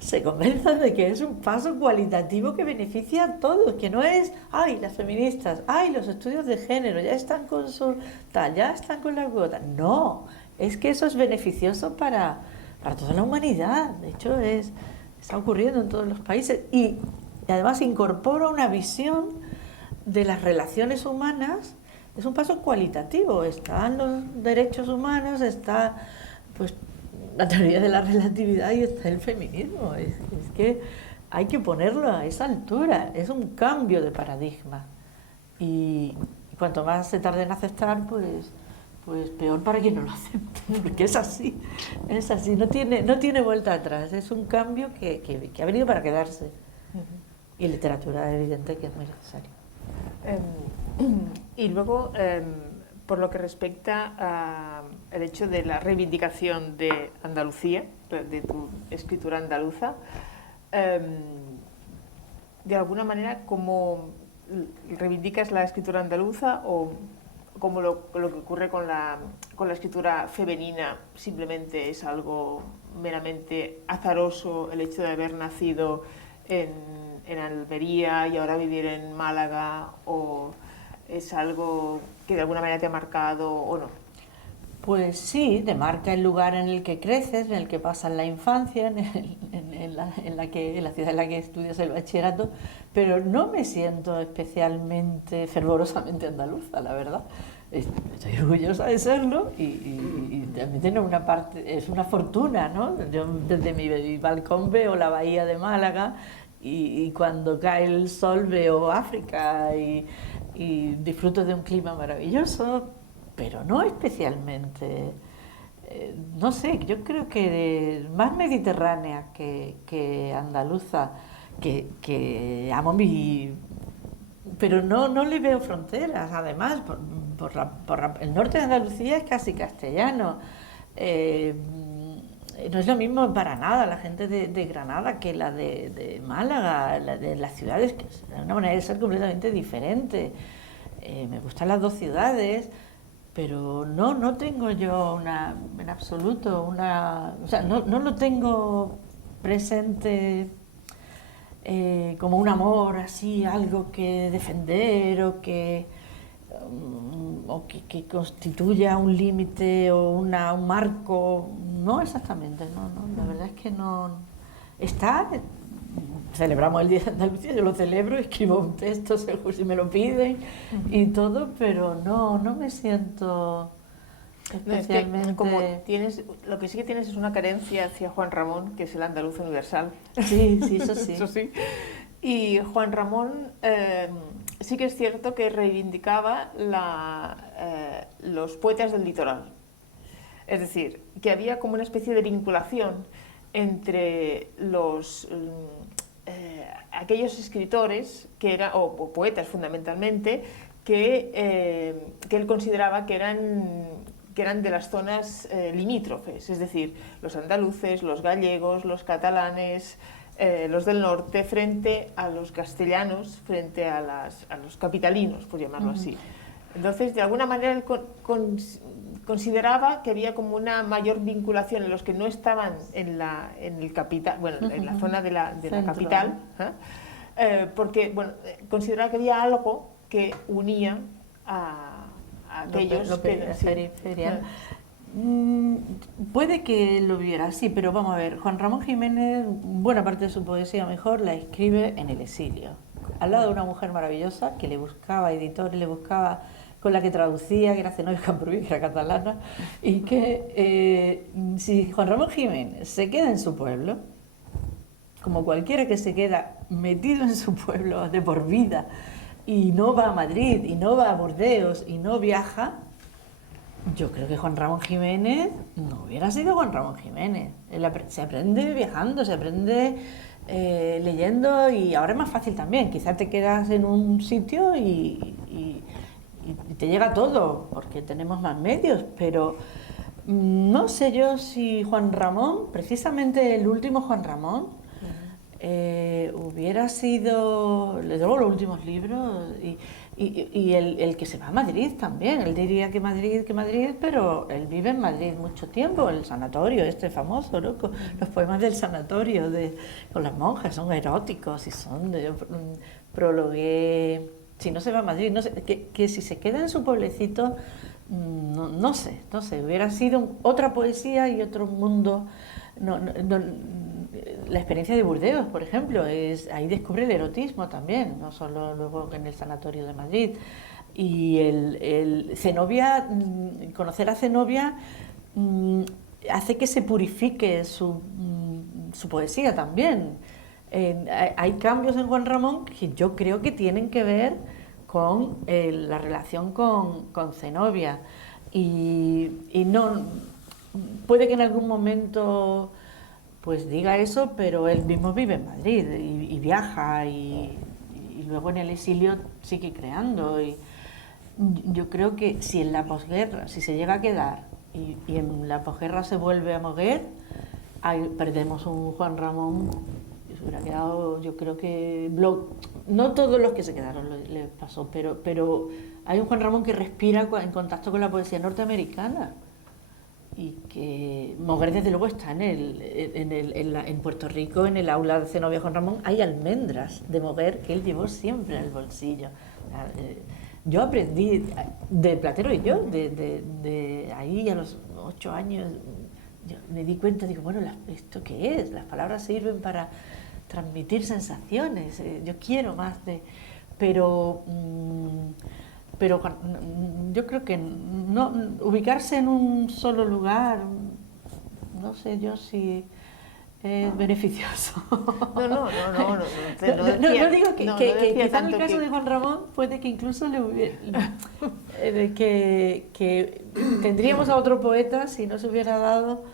se convenzan de que es un paso cualitativo que beneficia a todos, que no es, ay, las feministas, ay, los estudios de género, ya están con ya están con la cuota. No, es que eso es beneficioso para toda la humanidad. De hecho, está ocurriendo en todos los países y además incorpora una visión de las relaciones humanas. Es un paso cualitativo, están los derechos humanos, está, pues, la teoría de la relatividad y está el feminismo. Es que hay que ponerlo a esa altura, es un cambio de paradigma. Y cuanto más se tarde en aceptar, pues peor para quien no lo acepte, porque es así, no tiene vuelta atrás, es un cambio que ha venido para quedarse. Y literatura, evidente que es muy necesario. Y luego, por lo que respecta al hecho de la reivindicación de Andalucía, de tu escritura andaluza, de alguna manera, ¿cómo reivindicas la escritura andaluza o como lo que ocurre con la escritura femenina? Simplemente es algo meramente azaroso el hecho de haber nacido en Almería y ahora vivir en Málaga, o es algo que de alguna manera te ha marcado o no? Pues sí, te marca el lugar en el que creces, en el que pasas la infancia, en la ciudad en la que estudias el bachillerato, pero no me siento especialmente fervorosamente andaluza, la verdad. Estoy orgullosa de serlo y también tiene una parte, es una fortuna, ¿no? Yo desde mi balcón veo la bahía de Málaga y cuando cae el sol veo África y disfruto de un clima maravilloso, pero no especialmente, no sé, yo creo que más mediterránea que andaluza, que amo pero no le veo fronteras. Además, el norte de Andalucía es casi castellano. No es lo mismo para nada la gente de Granada que la de Málaga, la de las ciudades, que es una manera de ser completamente diferente. Me gustan las dos ciudades, pero no tengo yo en absoluto o sea, no lo tengo presente como un amor así, algo que defender o que constituya un límite o un marco. No exactamente, no, la verdad es que no. Celebramos el Día de Andalucía, yo lo celebro, escribo un texto según si me lo piden y todo, pero no me siento especialmente... No, es que lo que sí que tienes es una carencia hacia Juan Ramón, que es el andaluz universal. Sí, eso sí. Eso sí. Y Juan Ramón sí que es cierto que reivindicaba los poetas del litoral. Es decir, que había como una especie de vinculación entre los aquellos escritores que eran, o poetas fundamentalmente, que él consideraba que eran de las zonas limítrofes, es decir, los andaluces, los gallegos, los catalanes, los del norte, frente a los castellanos, frente a los capitalinos, por llamarlo así. Entonces, de alguna manera, él consideraba que había como una mayor vinculación en los que no estaban en el capital, bueno, en la zona de la capital, porque consideraba que había algo que unía a aquellos periferia. Puede que lo viera, sí, pero vamos a ver, Juan Ramón Jiménez, buena parte de su poesía mejor la escribe en el exilio, al lado de una mujer maravillosa que le buscaba editores, le buscaba, con la que traducía, que era Zenobia Camprubí, que era catalana, y que si Juan Ramón Jiménez se queda en su pueblo, como cualquiera que se queda metido en su pueblo de por vida, y no va a Madrid, y no va a Burdeos, y no viaja, yo creo que Juan Ramón Jiménez no hubiera sido Juan Ramón Jiménez. Se aprende viajando, se aprende leyendo, y ahora es más fácil también. Quizás te quedas en un sitio y te llega todo, porque tenemos más medios, pero no sé yo si Juan Ramón, precisamente el último Juan Ramón, hubiera sido, le debo los últimos libros, y el que se va a Madrid también. Él diría que Madrid, pero él vive en Madrid mucho tiempo, el sanatorio este famoso, ¿no? Los poemas del sanatorio con las monjas son eróticos y son de prologué. Si no se va a Madrid, no sé, que si se queda en su pueblecito, no sé, hubiera sido otra poesía y otro mundo. La experiencia de Burdeos, por ejemplo, ahí descubre el erotismo también, no solo luego en el sanatorio de Madrid. Y Zenobia, conocer a Zenobia hace que se purifique su poesía también. Hay cambios en Juan Ramón que yo creo que tienen que ver con la relación con Zenobia. Y no, puede que en algún momento pues diga eso, pero él mismo vive en Madrid y viaja y luego en el exilio sigue creando. Y yo creo que si en la posguerra, si se llega a quedar y en la posguerra se vuelve a mover, perdemos un Juan Ramón. Se hubiera quedado, yo creo que no todos los que se quedaron les pasó, pero hay un Juan Ramón que respira en contacto con la poesía norteamericana. Y que Moguer desde luego está en Puerto Rico, en el aula de Zenobia Juan Ramón, hay almendras de Moguer que él llevó siempre en el bolsillo. Yo aprendí de Platero y yo, de ahí a los 8 años, yo me di cuenta, digo, bueno, ¿esto qué es? Las palabras sirven para transmitir sensaciones, yo quiero más de... Pero yo creo que no ubicarse en un solo lugar, no sé yo si es beneficioso. No digo que quizá en el caso de Juan Ramón puede que incluso que tendríamos a otro poeta si no se hubiera dado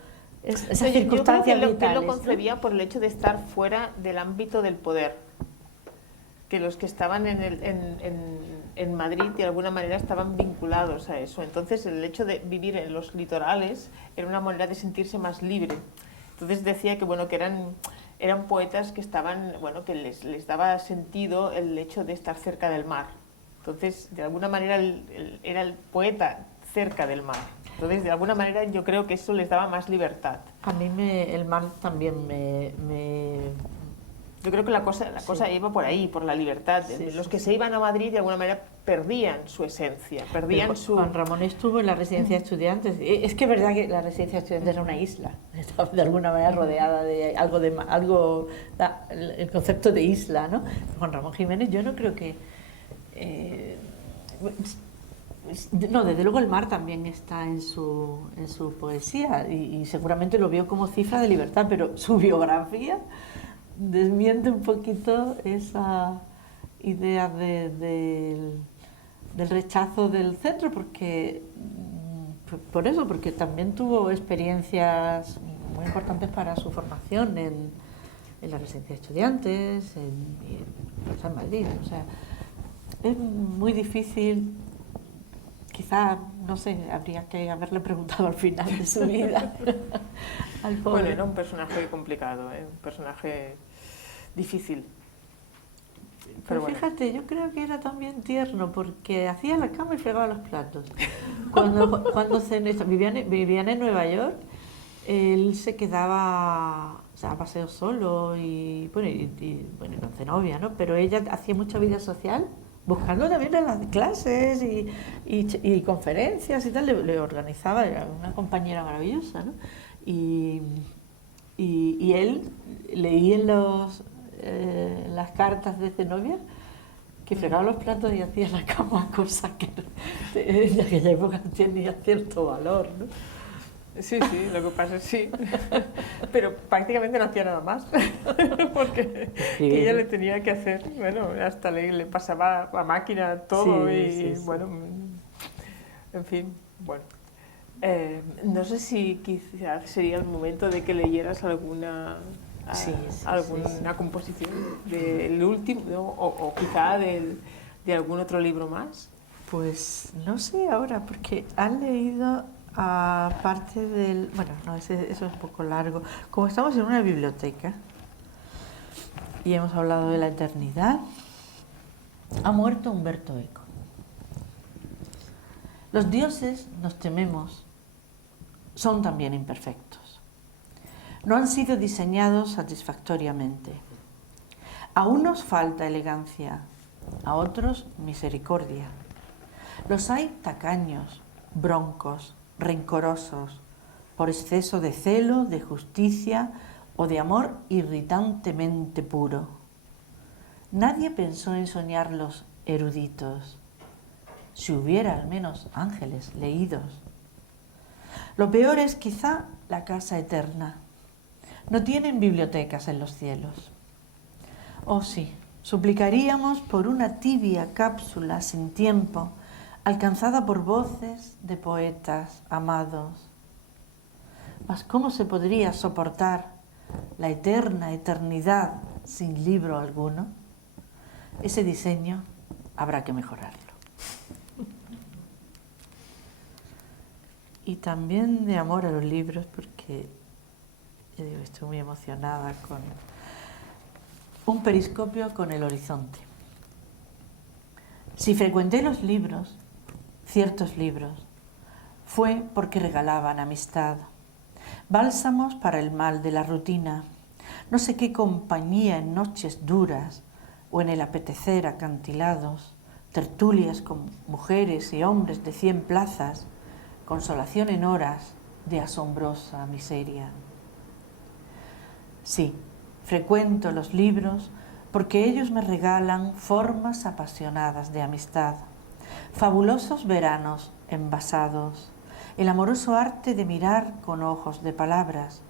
esa circunstancia vital. Yo creo que lo concebía por el hecho de estar fuera del ámbito del poder, que los que estaban en Madrid de alguna manera estaban vinculados a eso. Entonces el hecho de vivir en los litorales era una manera de sentirse más libre. Entonces decía que bueno, que eran poetas que estaban, bueno, que les daba sentido el hecho de estar cerca del mar. Entonces de alguna manera era el poeta cerca del mar. Entonces de alguna manera yo creo que eso les daba más libertad. A mí el mar también me Yo creo que la cosa iba por ahí, por la libertad. Los que se iban a Madrid de alguna manera perdían su esencia, perdían su... Juan Ramón estuvo en la residencia de estudiantes. Es que es verdad que la residencia de estudiantes era una isla, estaba de alguna manera rodeada de algo el concepto de isla, ¿no? Juan Ramón Jiménez, yo no creo que... no, desde luego el mar también está en su poesía y seguramente lo vio como cifra de libertad, pero su biografía desmiente un poquito esa idea del rechazo del centro, porque también tuvo experiencias muy importantes para su formación en la residencia de estudiantes, en Madrid. O sea, es muy difícil. Quizá, no sé, habría que haberle preguntado al final de su vida al pobre. Bueno, era un personaje complicado, un personaje difícil. Pero bueno. fíjate, yo creo que era también tierno porque hacía la cama y fregaba los platos. Cuando vivían en Nueva York, él se quedaba, o sea, a paseo solo y bueno, no hace novia, ¿no? Pero ella hacía mucha vida social, buscando también en las clases y conferencias y tal, le organizaba, era una compañera maravillosa, ¿no? Y él leía en las cartas de Zenobia que fregaba los platos y hacía la cama, cosa que en aquella época tenía cierto valor, ¿no? Sí, lo que pasa es sí, pero prácticamente no hacía nada más, porque ella le tenía que hacer, bueno, hasta le pasaba a máquina todo sí. Bueno, en fin, bueno. No sé si quizás sería el momento de que leyeras alguna composición del último, ¿no? o quizá de algún otro libro más. Pues no sé ahora, porque han leído aparte del... Bueno, no, eso es un poco largo. Como estamos en una biblioteca y hemos hablado de la eternidad, ha muerto Umberto Eco. Los dioses, nos tememos, son también imperfectos. No han sido diseñados satisfactoriamente. A unos falta elegancia, a otros misericordia. Los hay tacaños, broncos, rencorosos, por exceso de celo, de justicia o de amor irritantemente puro. Nadie pensó en soñarlos eruditos, si hubiera al menos ángeles leídos. Lo peor es quizá la casa eterna. No tienen bibliotecas en los cielos. Oh sí, suplicaríamos por una tibia cápsula sin tiempo, alcanzada por voces de poetas amados. Mas ¿cómo se podría soportar la eterna eternidad sin libro alguno? Ese diseño habrá que mejorarlo. Y también de amor a los libros, porque yo digo, estoy muy emocionada con un periscopio con el horizonte. Si frecuenté los libros, ciertos libros, fue porque regalaban amistad, bálsamos para el mal de la rutina, no sé qué compañía en noches duras o en el apetecer acantilados, tertulias con mujeres y hombres de 100 plazas, consolación en horas de asombrosa miseria. Sí, frecuento los libros porque ellos me regalan formas apasionadas de amistad, fabulosos veranos envasados, el amoroso arte de mirar con ojos de palabras,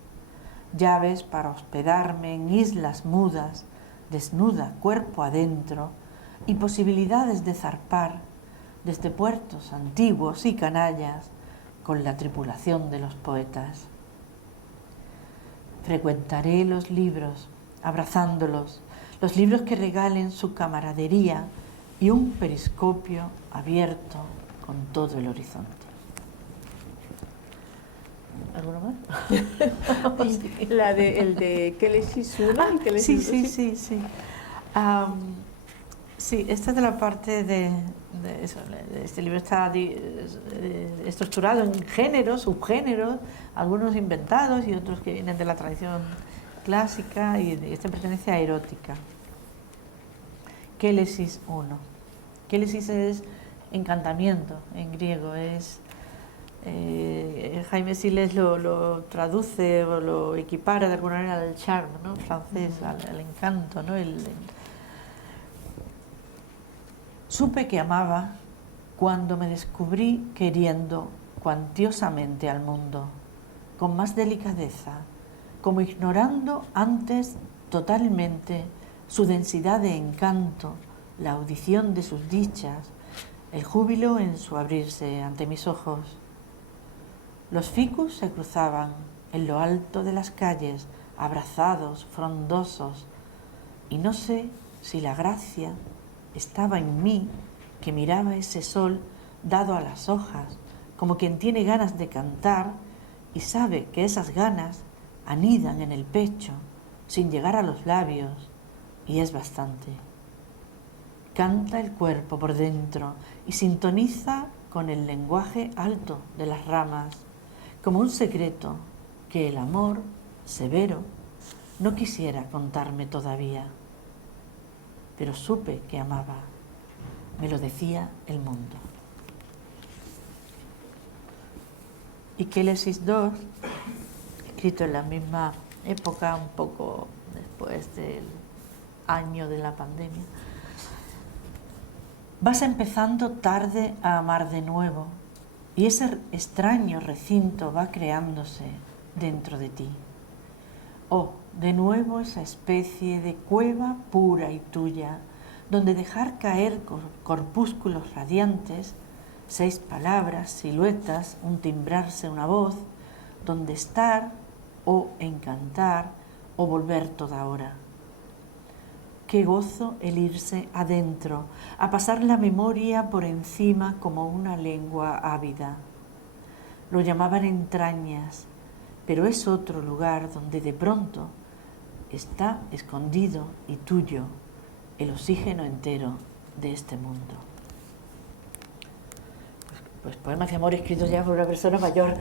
llaves para hospedarme en islas mudas, desnuda cuerpo adentro, y posibilidades de zarpar desde puertos antiguos y canallas con la tripulación de los poetas. Frecuentaré los libros, abrazándolos, los libros que regalen su camaradería y un periscopio abierto con todo el horizonte. ¿Alguno más? El de Kélesis 1 y Kélesis 2. Sí. Sí, esta es de la parte de eso. Este libro está estructurado en géneros, subgéneros, algunos inventados y otros que vienen de la tradición clásica, y este pertenece a erótica. Kélesis 1. Kélesis es encantamiento en griego, es Jaime Siles lo traduce o lo equipara de alguna manera al charme, ¿no? Francés, al encanto, ¿no? Supe que amaba cuando me descubrí queriendo cuantiosamente al mundo, con más delicadeza, como ignorando antes totalmente su densidad de encanto, la audición de sus dichas, el júbilo en su abrirse ante mis ojos. Los ficus se cruzaban en lo alto de las calles abrazados, frondosos, y no sé si la gracia estaba en mí, que miraba ese sol dado a las hojas, como quien tiene ganas de cantar y sabe que esas ganas anidan en el pecho sin llegar a los labios, y es bastante. Canta el cuerpo por dentro y sintoniza con el lenguaje alto de las ramas, como un secreto que el amor severo no quisiera contarme todavía. Pero supe que amaba, me lo decía el mundo. Y Kélesis II, escrito en la misma época, un poco después del año de la pandemia. Vas empezando tarde a amar de nuevo y ese extraño recinto va creándose dentro de ti. Oh, de nuevo esa especie de cueva pura y tuya, donde dejar caer corpúsculos radiantes, 6 palabras, siluetas, un timbrarse, una voz, donde estar o encantar o volver toda hora. Qué gozo el irse adentro, a pasar la memoria por encima como una lengua ávida. Lo llamaban entrañas, pero es otro lugar donde de pronto está escondido y tuyo el oxígeno entero de este mundo. Pues poemas de amor escritos ya por una persona mayor.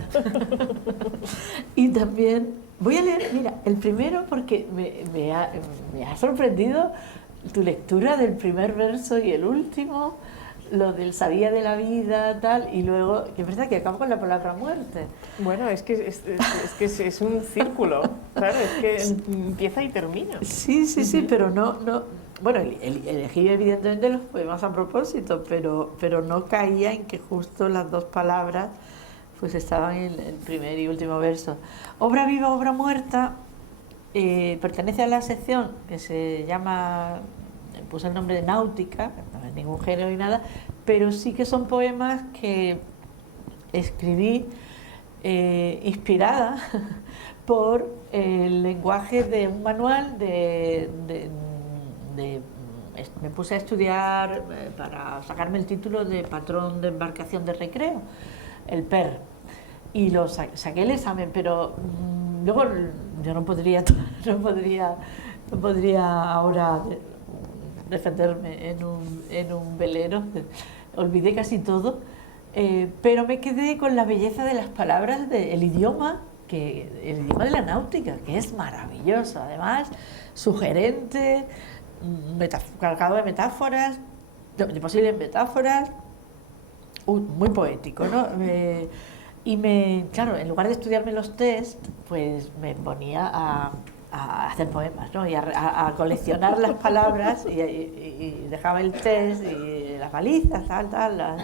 Y también voy a leer, mira, el primero porque me ha sorprendido tu lectura del primer verso y el último, lo del sabía de la vida, tal, y luego, que es verdad que acabo con la palabra muerte. Bueno, es que es un círculo, claro, es que empieza y termina. Sí, sí, sí, pero no, bueno, elegí evidentemente los poemas a propósito, pero no caía en que justo las 2 palabras pues estaban en el primer y último verso. Obra viva, obra muerta, pertenece a la sección que se llama, puse el nombre de náutica, no es ningún género ni nada, pero sí que son poemas que escribí inspirada por el lenguaje de un manual me puse a estudiar para sacarme el título de patrón de embarcación de recreo, el PER, y saqué el examen, pero luego yo no podría ahora defenderme en un velero, olvidé casi todo, pero me quedé con la belleza de las palabras del idioma, el idioma de la náutica, que es maravilloso, además sugerente, cargado de metáforas, de posibles metáforas, muy poético, ¿no? Claro, en lugar de estudiarme los test, pues me ponía a hacer poemas, ¿no? Y a coleccionar las palabras y dejaba el test y las balizas, las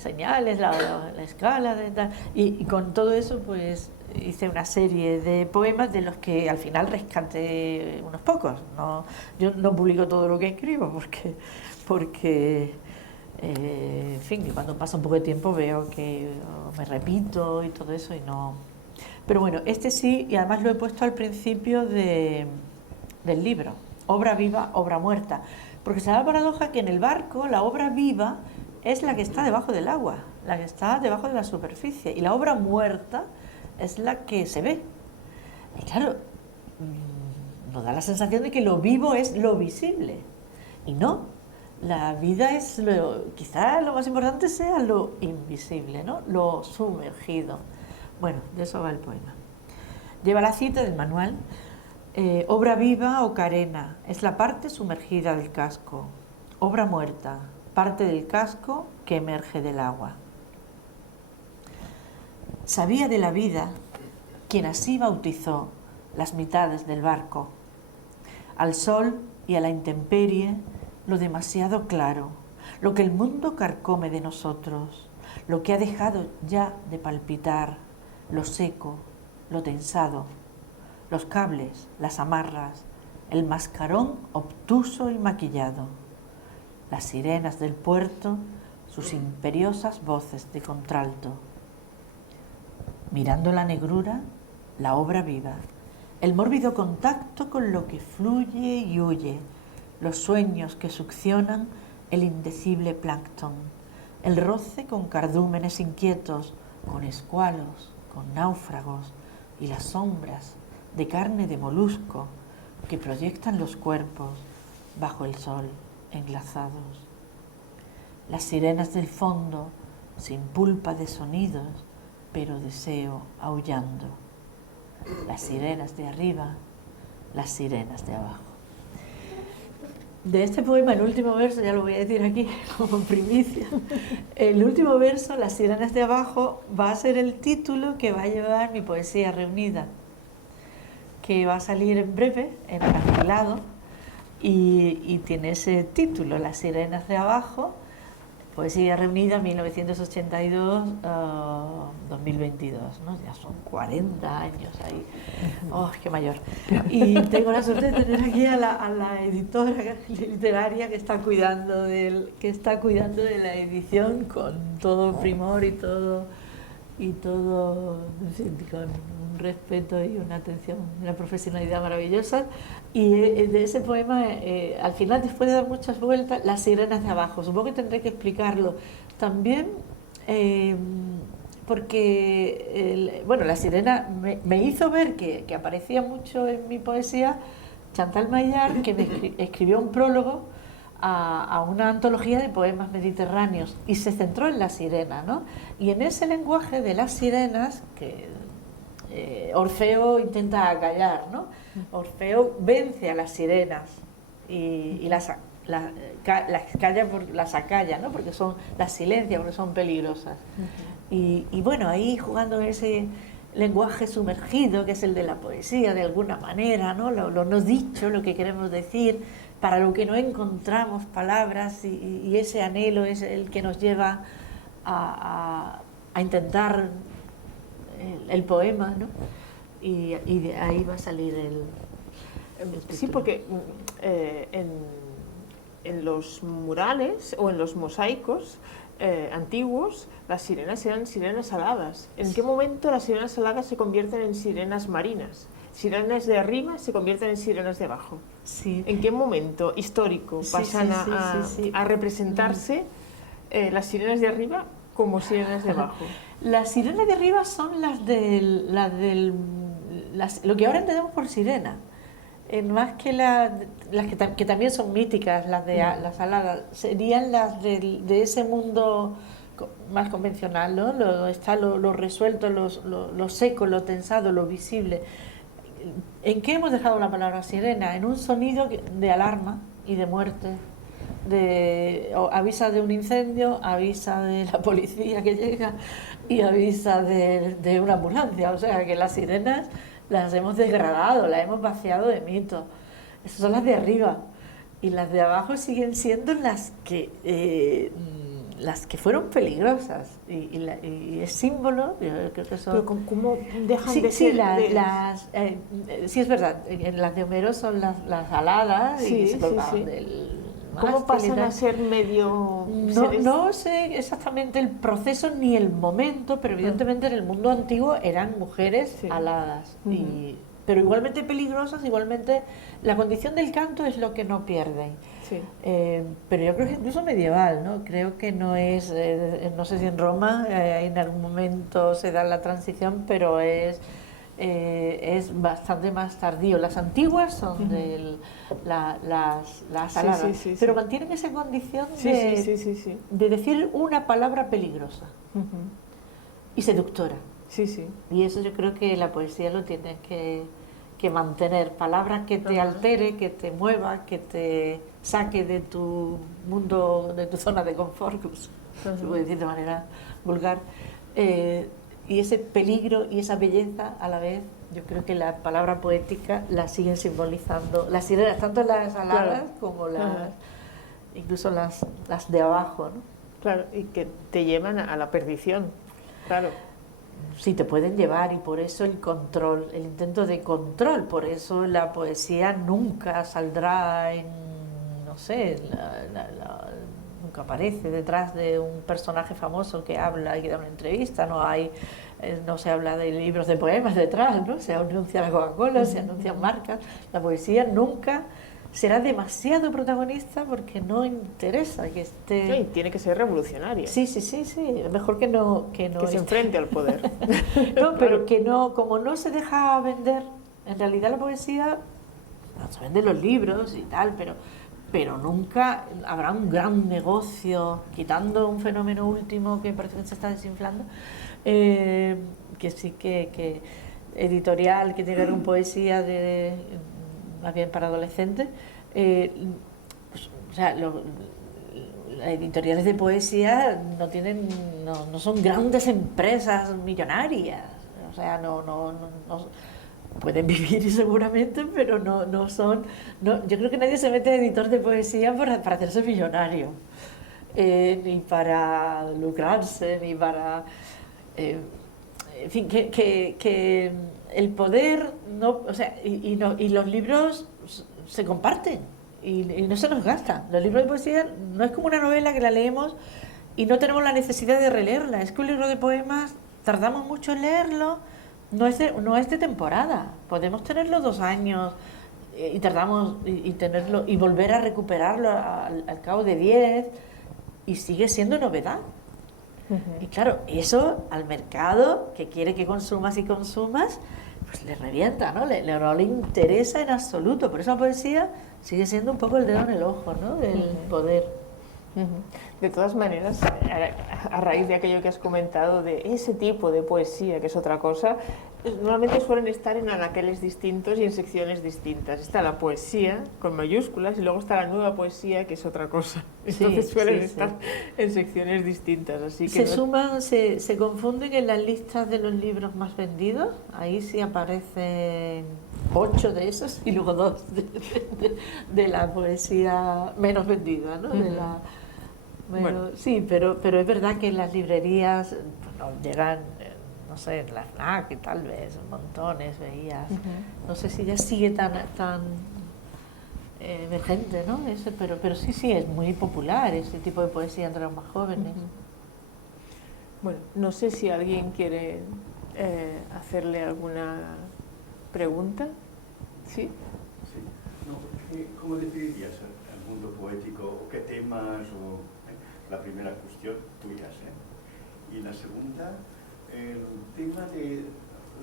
señales, la escala, tal, y con todo eso pues hice una serie de poemas de los que al final rescaté unos pocos. Yo no publico todo lo que escribo porque en fin, cuando pasa un poco de tiempo veo que me repito y todo eso y no. Pero bueno, este sí, y además lo he puesto al principio del libro, obra viva, obra muerta, porque se da la paradoja que en el barco la obra viva es la que está debajo del agua, la que está debajo de la superficie, y la obra muerta es la que se ve. Y claro, nos da la sensación de que lo vivo es lo visible, y no, la vida es quizás lo más importante sea lo invisible, ¿no? Lo sumergido. Bueno, de eso va el poema. Lleva la cita del manual. Obra viva o carena es la parte sumergida del casco. Obra muerta, parte del casco que emerge del agua. Sabía de la vida quien así bautizó las mitades del barco. Al sol y a la intemperie, lo demasiado claro, lo que el mundo carcome de nosotros, lo que ha dejado ya de palpitar, lo seco, lo tensado, los cables, las amarras, el mascarón obtuso y maquillado, las sirenas del puerto, sus imperiosas voces de contralto. Mirando la negrura, la obra viva, el mórbido contacto con lo que fluye y huye, los sueños que succionan el indecible plancton, el roce con cardúmenes inquietos, con escualos, con náufragos y las sombras de carne de molusco que proyectan los cuerpos bajo el sol enlazados. Las sirenas del fondo, sin pulpa de sonidos, pero deseo aullando. Las sirenas de arriba, las sirenas de abajo. De este poema, el último verso, ya lo voy a decir aquí como primicia, el último verso, Las sirenas de abajo, va a ser el título que va a llevar mi poesía reunida, que va a salir en breve, en Acantilado, y tiene ese título, Las sirenas de abajo, poesía reunida 1982-2022, ¿no? Ya son 40 años ahí. ¡Oh, qué mayor! Y tengo la suerte de tener aquí a la editora literaria que está cuidando de la edición con todo primor y todo con un respeto y una atención, una profesionalidad maravillosa. Y de ese poema, al final, después de dar muchas vueltas, Las sirenas de abajo, supongo que tendré que explicarlo también, porque la sirena me hizo ver que aparecía mucho en mi poesía Chantal Maillard, que me escribió un prólogo a una antología de poemas mediterráneos y se centró en la sirena, ¿no? Y en ese lenguaje de las sirenas que Orfeo intenta acallar, ¿no? Orfeo vence a las sirenas y las acalla, ¿no? Porque las silencia, porque son peligrosas. Y bueno, ahí jugando en ese lenguaje sumergido que es el de la poesía, de alguna manera, ¿no? Lo no dicho, lo que queremos decir, para lo que no encontramos palabras, y ese anhelo es el que nos lleva a intentar el poema, ¿no? Y de ahí va a salir el sí, porque en los murales o en los mosaicos antiguos, las sirenas eran sirenas aladas. ¿En qué momento las sirenas aladas se convierten en sirenas marinas? Sirenas de arriba se convierten en sirenas de abajo. Sí. ¿En qué momento histórico pasan a representarse las sirenas de arriba como sirenas de abajo? Las sirenas de arriba son las lo que ahora entendemos por sirena, más que las que también son míticas, las aladas, serían las de ese mundo más convencional, ¿no? Está lo resuelto, lo seco, lo tensado, lo visible. ¿En qué hemos dejado la palabra sirena? En un sonido de alarma y de muerte. Avisa de un incendio, avisa de la policía que llega y avisa de una ambulancia. O sea que las sirenas las hemos degradado, las hemos vaciado de mito. Esas son las de arriba. Y las de abajo siguen siendo las que fueron peligrosas. Y es símbolo, yo creo que son... Pero ¿cómo dejan de ser? Sí, es verdad, en las de Homero son las aladas y se colgaban del... ¿Cómo pasan a ser medio...? No sé exactamente el proceso ni el momento, pero evidentemente en el mundo antiguo eran mujeres aladas, pero igualmente peligrosas, igualmente la condición del canto es lo que no pierden. Sí. Pero yo creo que incluso medieval, ¿no? Creo que no es, no sé si en Roma en algún momento se da la transición, pero es bastante más tardío. Las antiguas son las aladas, pero mantienen esa condición de decir una palabra peligrosa y seductora. Y eso yo creo que la poesía lo tiene que mantener. Palabra que te altere, que te mueva, que te saque de tu mundo, de tu zona de confort, se puede decir de manera vulgar. Y ese peligro y esa belleza a la vez, yo creo que la palabra poética la siguen simbolizando las sirenas, tanto las aladas como incluso las de abajo, ¿no? Claro, y que te llevan a la perdición, claro. Sí, te pueden llevar, y por eso el control, el intento de control, por eso la poesía nunca saldrá en, no sé, nunca nunca aparece detrás de un personaje famoso que habla y que da una entrevista, no se habla de libros de poemas detrás, ¿no? Se anuncia la Coca-Cola, se anuncian marcas. La poesía nunca será demasiado protagonista porque no interesa que esté... Sí, tiene que ser revolucionaria. Sí, mejor que no que se enfrente al poder. No, pero que no, como no se deja vender, en realidad la poesía, no, se venden los libros y tal, pero nunca habrá un gran negocio, quitando un fenómeno último que parece que se está desinflando, que sí que editorial, que tiene que ver con poesía más bien para adolescentes, pues, o sea, las editoriales de poesía no son grandes empresas millonarias, o sea, no pueden vivir seguramente, pero no son... yo creo que nadie se mete a editor de poesía para hacerse millonario, ni para lucrarse, ni para... en fin, que el poder, o sea, y los libros se comparten y no se nos gastan. Los libros de poesía no es como una novela que la leemos y no tenemos la necesidad de releerla. Es que un libro de poemas tardamos mucho en leerlo. No es de temporada, podemos tenerlo 2 años y tardamos y tenerlo y volver a recuperarlo al cabo de 10 y sigue siendo novedad. Y claro, eso al mercado que quiere que consumas y consumas, pues le revienta, ¿no? No le interesa en absoluto. Por eso la poesía sigue siendo un poco el dedo en el ojo, ¿no? Del poder. De todas maneras, a raíz de aquello que has comentado, de ese tipo de poesía, que es otra cosa, normalmente suelen estar en anaqueles distintos y en secciones distintas. Está la poesía, con mayúsculas, y luego está la nueva poesía, que es otra cosa. Entonces suelen estar en secciones distintas. Así que se confunden en las listas de los libros más vendidos. Ahí sí aparecen 8 de esos y luego 2 de la poesía menos vendida, ¿no? Bueno, sí, pero es verdad que en las librerías llegan, no sé, en la FNAC tal vez, montones veías. No sé si ya sigue tan emergente, ¿no? Pero sí, es muy popular ese tipo de poesía entre los más jóvenes. Bueno, no sé si alguien quiere hacerle alguna pregunta. ¿Sí? Sí. No, ¿cómo definirías el mundo poético? ¿O qué temas? La primera cuestión, tuyas. Y la segunda, el tema de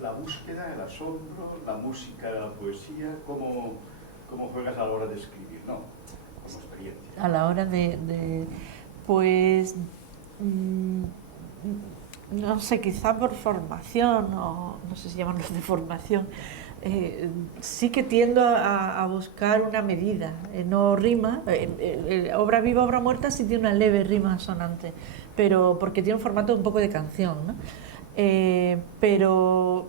la búsqueda, el asombro, la música, la poesía, ¿cómo juegas a la hora de escribir, ¿no? Como experiencia. A la hora pues, no sé, quizá por formación, o no sé si llamarlos de formación, sí que tiendo a buscar una medida, no rima, obra viva, obra muerta sí tiene una leve rima sonante, pero porque tiene un formato un poco de canción, ¿no? Pero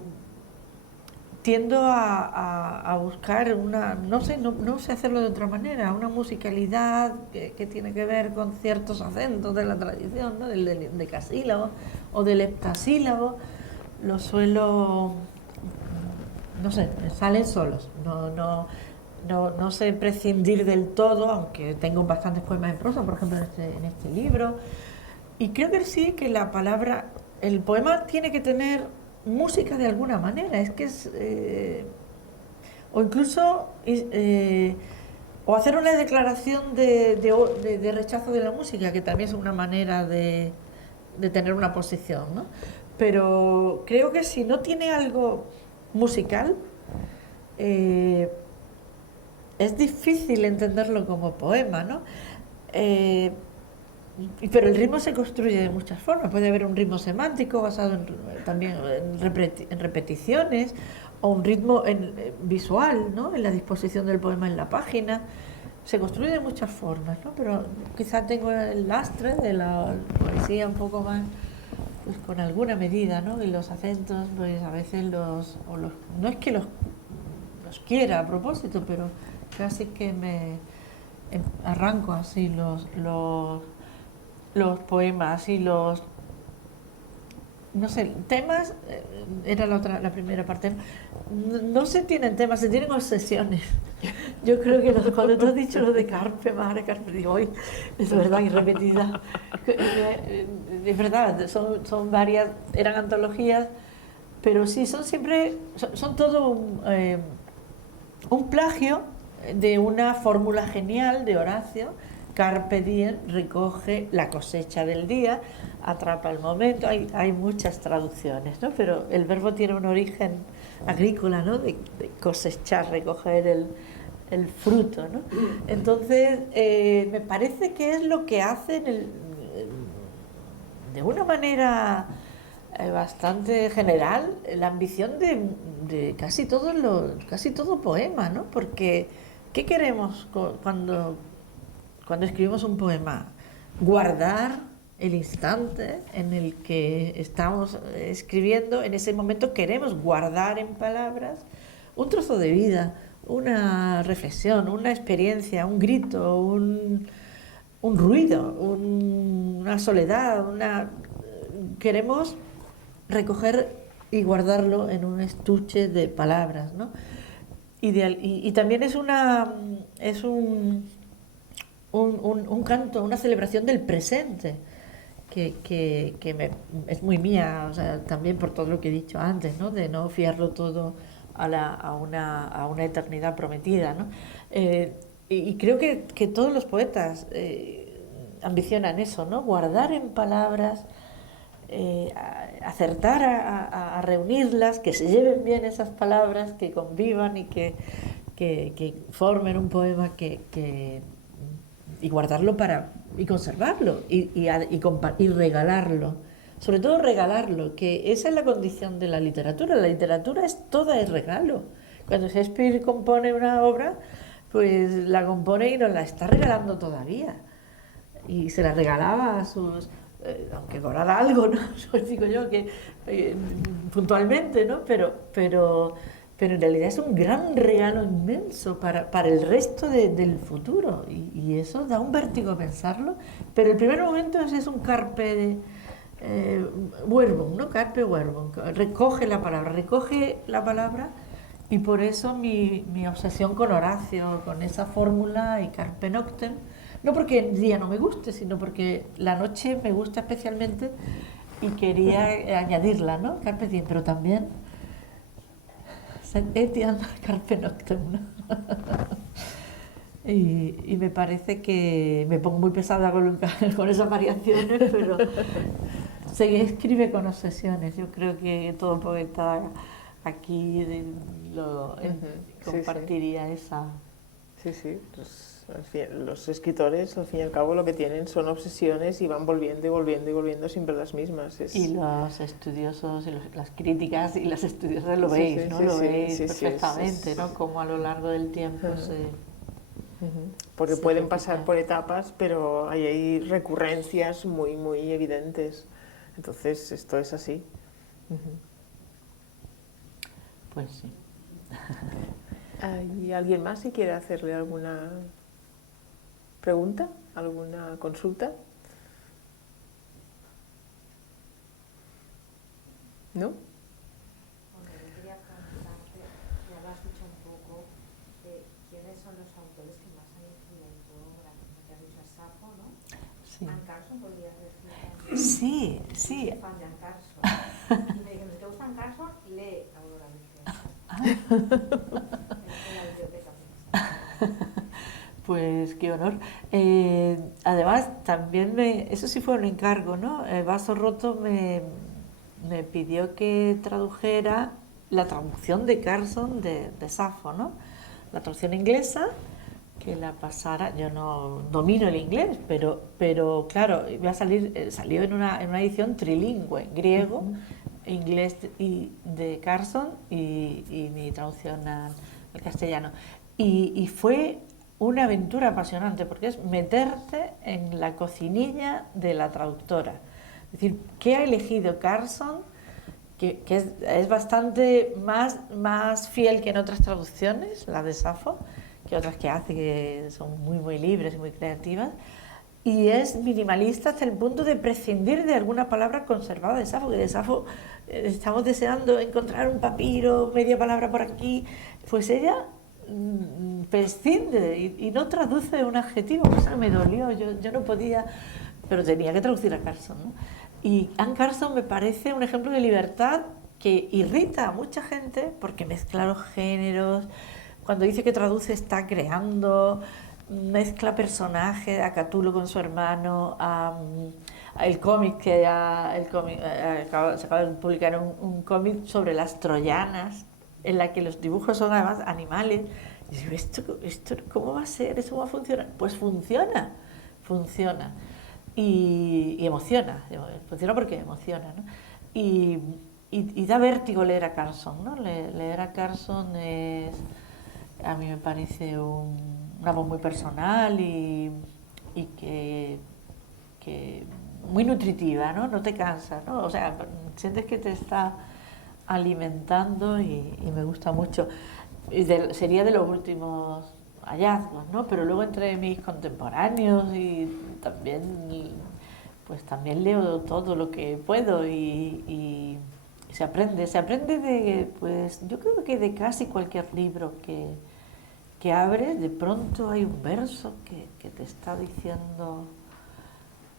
tiendo a buscar no sé hacerlo de otra manera, una musicalidad que tiene que ver con ciertos acentos de la tradición, ¿no? Del decasílabo o del heptasílabo, lo suelo... No sé, salen solos, no sé prescindir del todo, aunque tengo bastantes poemas en prosa, por ejemplo, en este libro. Y creo que sí, que el poema tiene que tener música de alguna manera, es que es... o incluso... o hacer una declaración de rechazo de la música, que también es una manera de tener una posición, ¿no? Pero creo que si no tiene algo musical, es difícil entenderlo como poema, ¿no? Pero el ritmo se construye de muchas formas. Puede haber un ritmo semántico basado también en repeticiones, o un ritmo visual, ¿no? En la disposición del poema en la página. Se construye de muchas formas, ¿no? Pero quizá tengo el lastre de la poesía un poco más... Pues con alguna medida, ¿no? Y los acentos, pues a veces no es que los quiera a propósito, pero casi que me arranco así los poemas y no sé, temas, era la primera parte, no se tienen temas, se tienen obsesiones. Yo creo que cuando tú has dicho lo de Carpe Mare, Carpe, digo, hoy es verdad y repetida. Es verdad, son varias, eran antologías, pero sí, son siempre, son todo un plagio de una fórmula genial de Horacio. Carpe diem, recoge la cosecha del día, atrapa el momento. Hay muchas traducciones, ¿no? Pero el verbo tiene un origen agrícola, ¿no? De cosechar, recoger el fruto, ¿no? Entonces, me parece que es lo que hace de una manera bastante general la ambición de casi todo poema, ¿no? Porque ¿qué queremos cuando escribimos un poema? Guardar el instante en el que estamos escribiendo. En ese momento queremos guardar en palabras un trozo de vida, una reflexión, una experiencia, un grito, un ruido, una soledad. Queremos recoger y guardarlo en un estuche de palabras, ¿no? Y también es un canto, una celebración del presente, que es muy mía, o sea, también por todo lo que he dicho antes, ¿no? De no fiarlo todo a una eternidad prometida, ¿no? Y creo que todos los poetas ambicionan eso, ¿no? Guardar en palabras, acertar a reunirlas, que se lleven bien esas palabras, que convivan y que formen un poema y guardarlo y conservarlo y regalarlo. Sobre todo regalarlo, que esa es la condición de la literatura. La literatura toda es regalo. Cuando Shakespeare compone una obra, pues la compone y nos la está regalando todavía. Y se la regalaba a sus... aunque cobrara algo, ¿no? Eso digo yo, que puntualmente, ¿no? Pero en realidad es un gran regalo inmenso para el resto del futuro, y eso da un vértigo pensarlo. Pero el primer momento es un carpe verbum, ¿no? Carpe verbum, recoge la palabra, y por eso mi obsesión con Horacio, con esa fórmula y carpe noctem, no porque el día no me guste, sino porque la noche me gusta especialmente y quería añadirla, ¿no? Carpe diem, pero también etiam carpe noctem, ¿no? Y me parece que me pongo muy pesada con esas variaciones, pero se escribe con obsesiones. Yo creo que todo poeta aquí compartiría esa... Sí. Los escritores, al fin y al cabo, lo que tienen son obsesiones y van volviendo y volviendo siempre las mismas. Y los estudiosos, las críticas y las estudiosas lo veis, ¿no? Lo veis perfectamente, ¿no? Como a lo largo del tiempo porque pueden pasar por etapas, pero hay recurrencias muy, muy evidentes. Entonces, esto es así. Pues sí. ¿Hay alguien más si quiere hacerle alguna pregunta, alguna consulta? ¿No? Yo quería preguntarte, ya lo has dicho un poco, ¿quiénes son los autores que más han influido? Que has dicho a Safo, ¿no? Sí. Anne Carson, podrías decir. Sí. Soy fan de Anne Carson. Y me dijeron, si te gusta Anne Carson, lee Aurora Luque. Pues qué honor. Además, también eso sí fue un encargo, ¿no? Vaso Roto me pidió que tradujera la traducción de Carson de Safo, ¿no? La traducción inglesa, que la pasara. Yo no domino el inglés, pero claro, iba a salió en una edición trilingüe, griego, inglés de Carson y mi traducción al castellano. Y fue una aventura apasionante, porque es meterte en la cocinilla de la traductora. Es decir, ¿qué ha elegido Carson? Que es bastante más fiel que en otras traducciones, la de Safo, que otras que hace, que son muy, muy libres y muy creativas. Y es minimalista hasta el punto de prescindir de alguna palabra conservada de Safo, que de Safo estamos deseando encontrar un papiro, media palabra por aquí. Pues ella prescinde y no traduce un adjetivo, eso me dolió, yo no podía, pero tenía que traducir a Carson, ¿no? Y Anne Carson me parece un ejemplo de libertad que irrita a mucha gente porque mezcla los géneros, cuando dice que traduce está creando, mezcla personajes, a Cthulhu con su hermano, el cómic que se acaba de publicar un cómic sobre las troyanas, en la que los dibujos son además animales. Y digo, ¿esto cómo va a ser? ¿Eso va a funcionar? Pues funciona. Y emociona. Funciona porque emociona, ¿no? Y da vértigo leer a Carson, ¿no? Leer a Carson a mí me parece una voz muy personal y que muy nutritiva, ¿no? No te cansa, ¿no? O sea, sientes que te está alimentando y me gusta mucho. Sería de los últimos hallazgos, ¿no? Pero luego entre mis contemporáneos y también leo todo lo que puedo y se aprende de, pues yo creo que de casi cualquier libro que abres, de pronto hay un verso que te está diciendo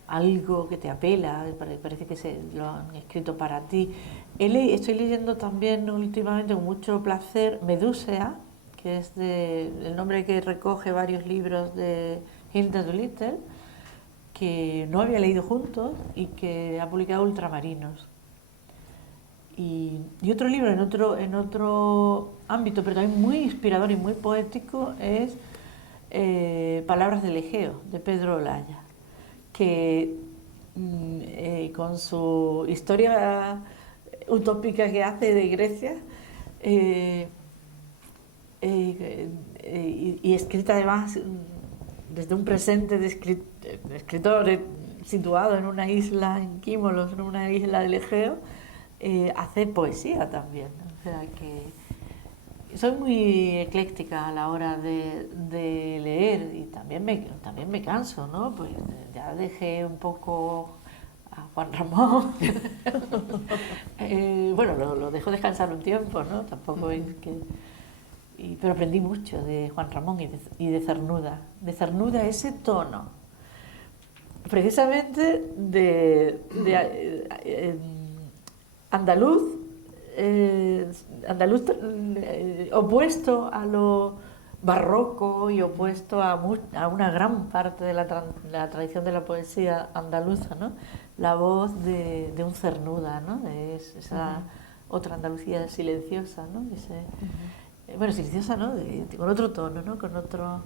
algo que te apela, parece que lo han escrito para ti. Estoy leyendo también últimamente con mucho placer Medusea, que es el nombre que recoge varios libros de Hilda Doolittle, que no había leído juntos y que ha publicado Ultramarinos. Y otro libro en otro ámbito, pero también muy inspirador y muy poético, es Palabras del Egeo, de Pedro Olaya, que con su historia utópica que hace de Grecia y escrita además desde un presente de escritor situado en una isla, en Químolos, en una isla del Egeo, hace poesía también. O sea que soy muy ecléctica a la hora de leer y también me canso, ¿no? Pues ya dejé un poco a Juan Ramón. Bueno, lo dejo descansar un tiempo, ¿no? Tampoco es que... pero aprendí mucho de Juan Ramón y de Cernuda. De Cernuda, ese tono, precisamente andaluz opuesto a lo barroco y opuesto a una gran parte de la tradición de la poesía andaluza, ¿no? La voz de un Cernuda, ¿no? Esa otra Andalucía silenciosa, ¿no? Bueno, silenciosa, ¿no? Con otro tono, ¿no? Con otra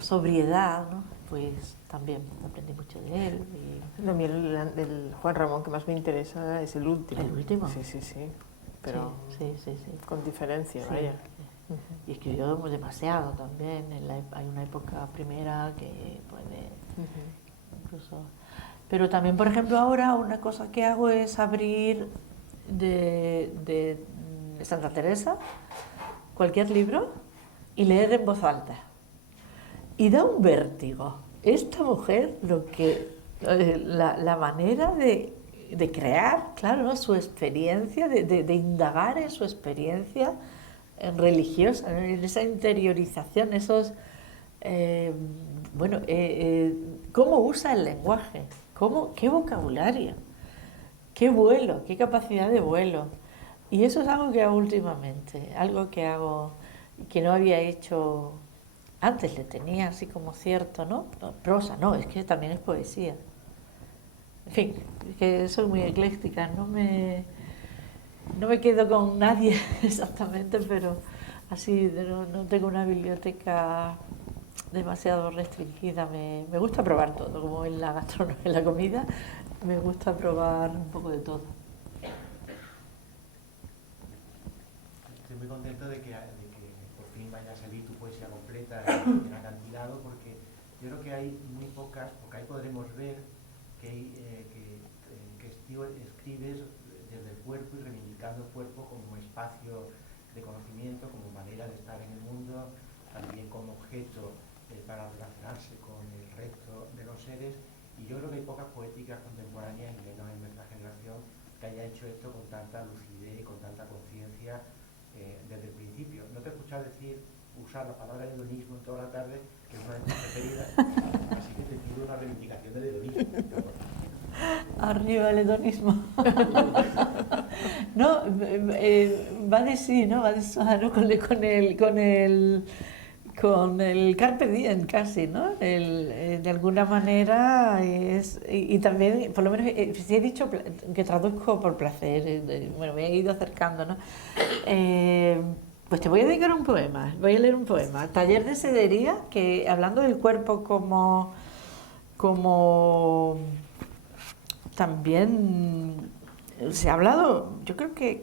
sobriedad, ¿no? Pues también aprendí mucho de él. A mí el Juan Ramón que más me interesa es el último. ¿El último? Sí. Pero sí. con diferencia, Sí. vaya. Y escribió demasiado también. Hay una época primera que puede incluso... Pero también, por ejemplo, ahora una cosa que hago es abrir de Santa Teresa cualquier libro y leer en voz alta. Y da un vértigo. Esta mujer, la manera de crear, claro, ¿no? Su experiencia, de indagar en su experiencia religiosa, ¿no? En esa interiorización, cómo usa el lenguaje, qué vocabulario, qué vuelo, qué capacidad de vuelo. Y eso es algo que hago últimamente, algo que hago que no había hecho antes, le tenía así como cierto, ¿no? Prosa, no, es que también es poesía. En fin, que soy muy ecléctica, no me quedo con nadie exactamente, pero así no tengo una biblioteca demasiado restringida. Me gusta probar todo, como en la gastronomía, en la comida, me gusta probar un poco de todo. Estoy muy contento de que por fin vaya a salir tu poesía completa en acantilado, porque yo creo que hay muy pocas, porque ahí podremos ver que escribes desde el cuerpo y reivindicando el cuerpo como espacio de conocimiento, como manera de estar en el mundo, también como objeto para relacionarse con el resto de los seres. Y yo creo que hay pocas poéticas contemporáneas, y menos en nuestra generación, que haya hecho esto con tanta lucidez y con tanta conciencia desde el principio. No te he escuchado decir usar la palabra hedonismo en toda la tarde, que es una de mis preferidas, así que te pido una reivindicación del hedonismo. Arriba el hedonismo. No, va de sí, ¿no? Va de suave, con el carpe diem casi, ¿no? De alguna manera y también, por lo menos, si he dicho que traduzco por placer, bueno, me he ido acercando, ¿no? Pues te voy a dedicar un poema, voy a leer un poema, Taller de Sedería, que hablando del cuerpo como también se ha hablado, yo creo que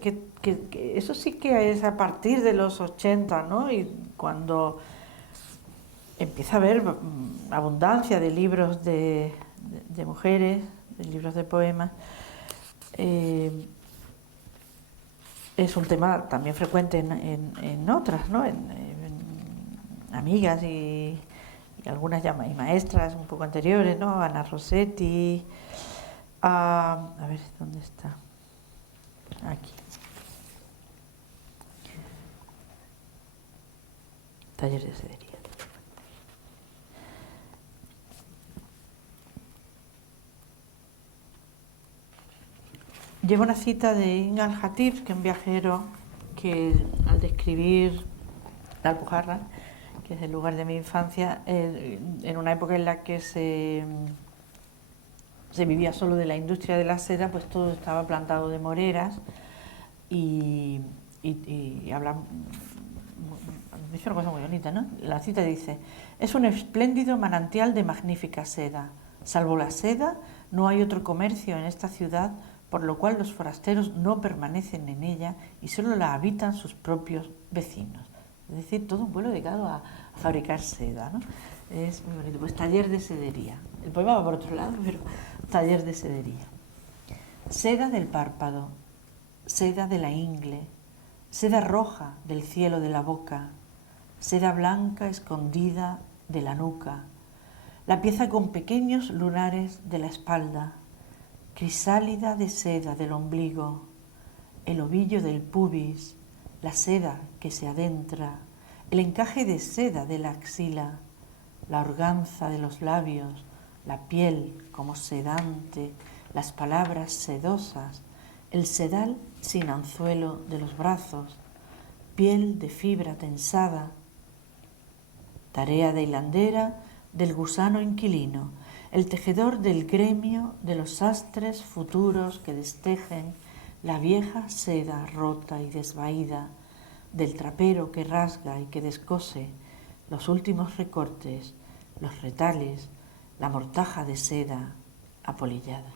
eso sí que es a partir de los 80, ¿no? Y cuando empieza a haber abundancia de libros de mujeres, de libros de poemas, es un tema también frecuente en otras, ¿no? En amigas y algunas ya maestras un poco anteriores, ¿no? Ana Rossetti. A ver, ¿dónde está? Aquí. Taller de Sedería. Llevo una cita de Inga al-Hatib, que es un viajero que al describir la Alpujarra, que es el lugar de mi infancia, en una época en la que se vivía solo de la industria de la seda, pues todo estaba plantado de moreras y habla, dice una cosa muy bonita, ¿no? La cita dice: es un espléndido manantial de magnífica seda. Salvo la seda, no hay otro comercio en esta ciudad, por lo cual los forasteros no permanecen en ella y solo la habitan sus propios vecinos. Es decir, todo un pueblo dedicado a fabricar seda, ¿no? Es muy bonito. Pues Taller de Sedería. El poema va por otro lado, pero Taller de Sedería. Seda del párpado, seda de la ingle, seda roja del cielo de la boca, seda blanca escondida de la nuca, la pieza con pequeños lunares de la espalda, crisálida de seda del ombligo, el ovillo del pubis, la seda que se adentra, el encaje de seda de la axila, la organza de los labios, la piel como sedante, las palabras sedosas, el sedal sin anzuelo de los brazos, piel de fibra tensada, tarea de hilandera del gusano inquilino, el tejedor del gremio de los sastres futuros que destejen la vieja seda rota y desvaída, del trapero que rasga y que descose los últimos recortes, los retales, la mortaja de seda apolillada.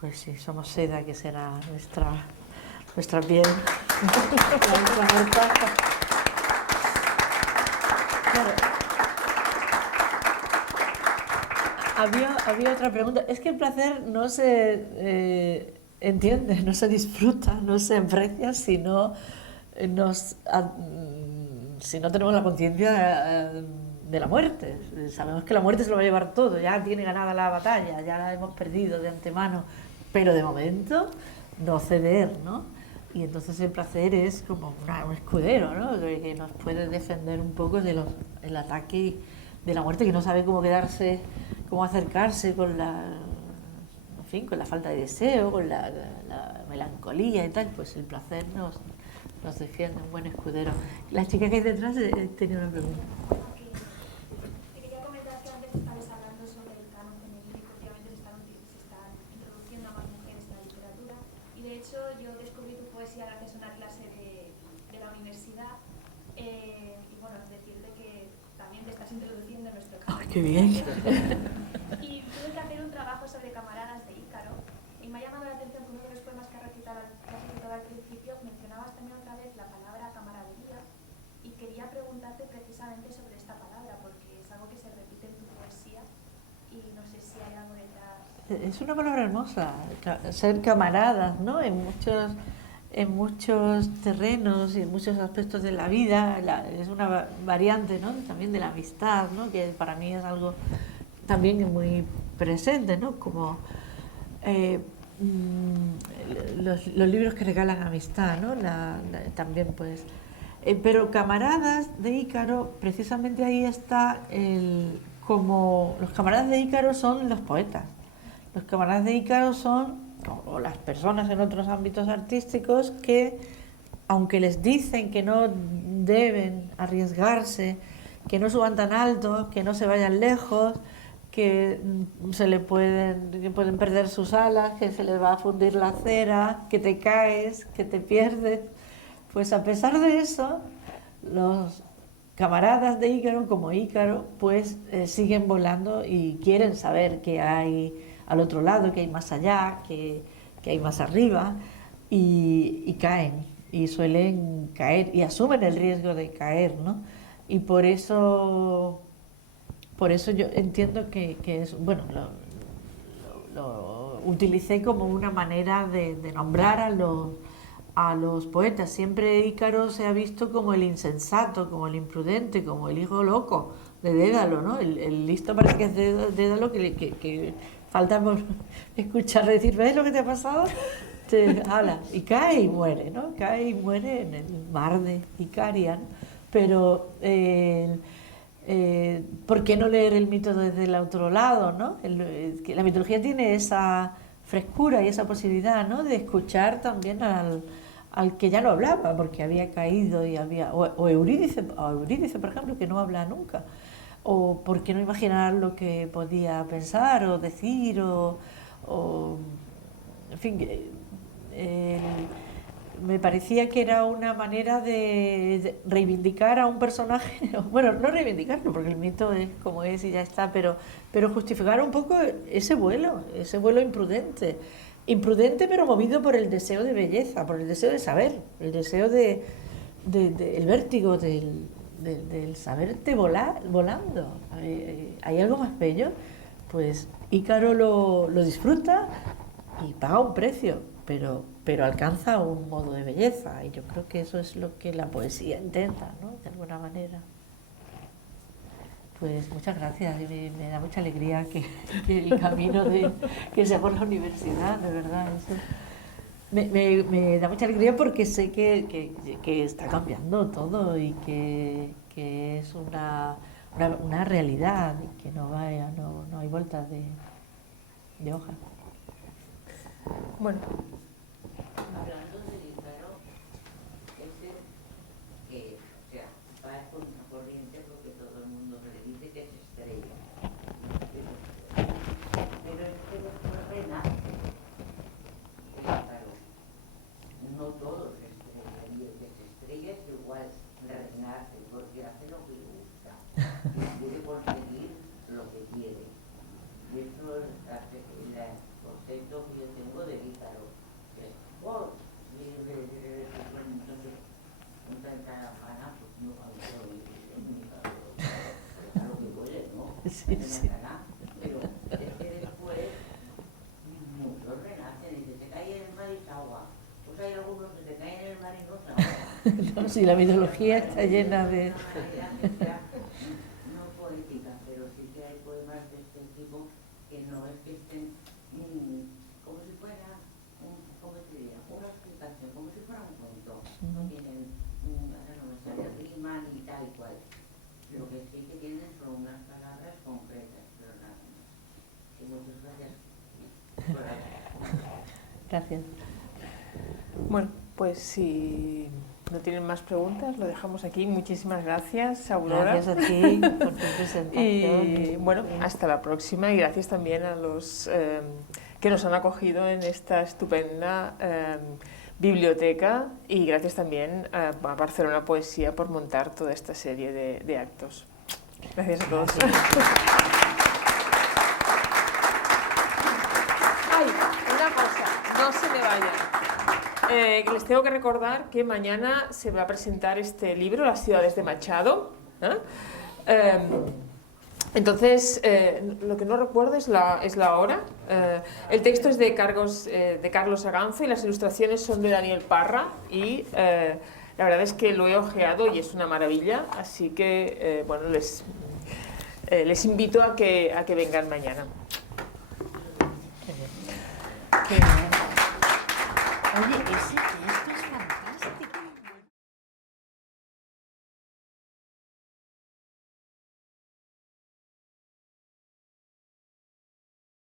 Pues sí, somos seda, que será nuestra piel, nuestra mortaja. Claro. Había otra pregunta. Es que el placer no se entiende, no se disfruta, no se aprecia si no tenemos la conciencia de la muerte. Sabemos que la muerte se lo va a llevar todo, ya tiene ganada la batalla, ya la hemos perdido de antemano, pero de momento no ceder, ¿no? Y entonces el placer es como un escudero, ¿no? Que nos puede defender un poco del ataque de la muerte, que no sabe cómo quedarse, cómo acercarse con la falta de deseo, con la melancolía y tal. Pues el placer nos defiende, un buen escudero. La chica que hay detrás tenía una pregunta. Te quería comentar que antes estabas hablando sobre el canon femenino, que últimamente se están introduciendo a más mujeres en la literatura, y de hecho yo descubrí tu poesía gracias a una clase de la universidad, y bueno, decirte que también te estás introduciendo en nuestro canon. ¡Qué bien! Y tuve que hacer un trabajo sobre Camaradas de Ícaro, y me ha llamado la atención que uno de los poemas que has recitado al principio mencionabas también otra vez la palabra camaradería, y quería preguntarte precisamente sobre esta palabra, porque es algo que se repite en tu poesía y no sé si hay algo detrás. Es una palabra hermosa, ser camaradas, ¿no? En muchos terrenos y en muchos aspectos de la vida, es una variante, ¿no? También de la amistad, ¿no? Que para mí es algo también muy presente, ¿no? Como los libros que regalan amistad, ¿no? También pues Pero Camaradas de Ícaro, precisamente ahí está como los camaradas de Ícaro son los poetas. Los camaradas de Ícaro son, o las personas en otros ámbitos artísticos, que aunque les dicen que no deben arriesgarse, que no suban tan alto, que no se vayan lejos, que pueden perder sus alas, que se les va a fundir la cera, que te caes, que te pierdes, pues a pesar de eso, los camaradas de Ícaro, como Ícaro, pues siguen volando y quieren saber qué hay al otro lado, qué hay más allá, qué hay más arriba, y caen, y suelen caer, y asumen el riesgo de caer, ¿no? Y por eso yo entiendo que es, bueno, lo utilicé como una manera de nombrar a los poetas. Siempre Ícaro se ha visto como el insensato, como el imprudente, como el hijo loco de Dédalo, ¿no? El listo parece que es Dédalo, que falta por escuchar decir, ¿ves lo que te ha pasado? Y cae y muere, ¿no? Cae y muere en el mar de Icaria, ¿no? Pero ¿por qué no leer el mito desde el otro lado, ¿no? Que la mitología tiene esa frescura y esa posibilidad, ¿no? De escuchar también al que ya no hablaba porque había caído y o Eurídice, por ejemplo, que no habla nunca, o por qué no imaginar lo que podía pensar o decir, o en fin, me parecía que era una manera de reivindicar a un personaje, bueno, no reivindicarlo porque el mito es como es y ya está, pero justificar un poco ese vuelo imprudente pero movido por el deseo de belleza, por el deseo de saber, el deseo el vértigo del saberte volando. ¿Hay algo más bello? Pues Ícaro lo disfruta y paga un precio, pero alcanza un modo de belleza, y yo creo que eso es lo que la poesía intenta, ¿no? De alguna manera. Pues muchas gracias, me da mucha alegría que el camino que sea por la universidad, de verdad, eso me da mucha alegría porque sé que está cambiando todo y que es una realidad y que no hay vueltas de hoja. Bueno. Hablando de Ícaro, que, o sea, va por una corriente porque todo el mundo le dice que es estrella. Pero después renace Ícaro. No todos estrellas, y el que se estrella es igual, renace porque hace lo que le gusta y quiere conseguir lo que quiere. Y esto es el concepto que yo tengo de Ícaro. Sí. Pero es que después muchos renacen y se cae en el mar y se agua. Pues hay algunos que se caen en el mar y no se ahogan. No, sí, la mitología está llena de... No poética, pero sí que hay poemas de este tipo que no es que estén como si fuera una explicación, como si fuera un cuento. No tienen, ahora no me sale rima ni tal y cual. Lo que sí que tienen son unas palabras concretas, pero nada más. Y muchas gracias por ahí. Gracias. Bueno, pues si no tienen más preguntas, lo dejamos aquí. Muchísimas gracias, Aurora. Gracias a ti por tu presentación. Y bueno, hasta la próxima, y gracias también a los que nos han acogido en esta estupenda biblioteca, y gracias también a Barcelona Poesía por montar toda esta serie de actos. Gracias a todos. Ay, una cosa, no se me vayan. Les tengo que recordar que mañana se va a presentar este libro, Las ciudades de Machado. Entonces, lo que no recuerdo es la hora. El texto es de Carlos Aganzo y las ilustraciones son de Daniel Parra, y la verdad es que lo he ojeado y es una maravilla, así que bueno, les invito a que vengan mañana. Oye, ese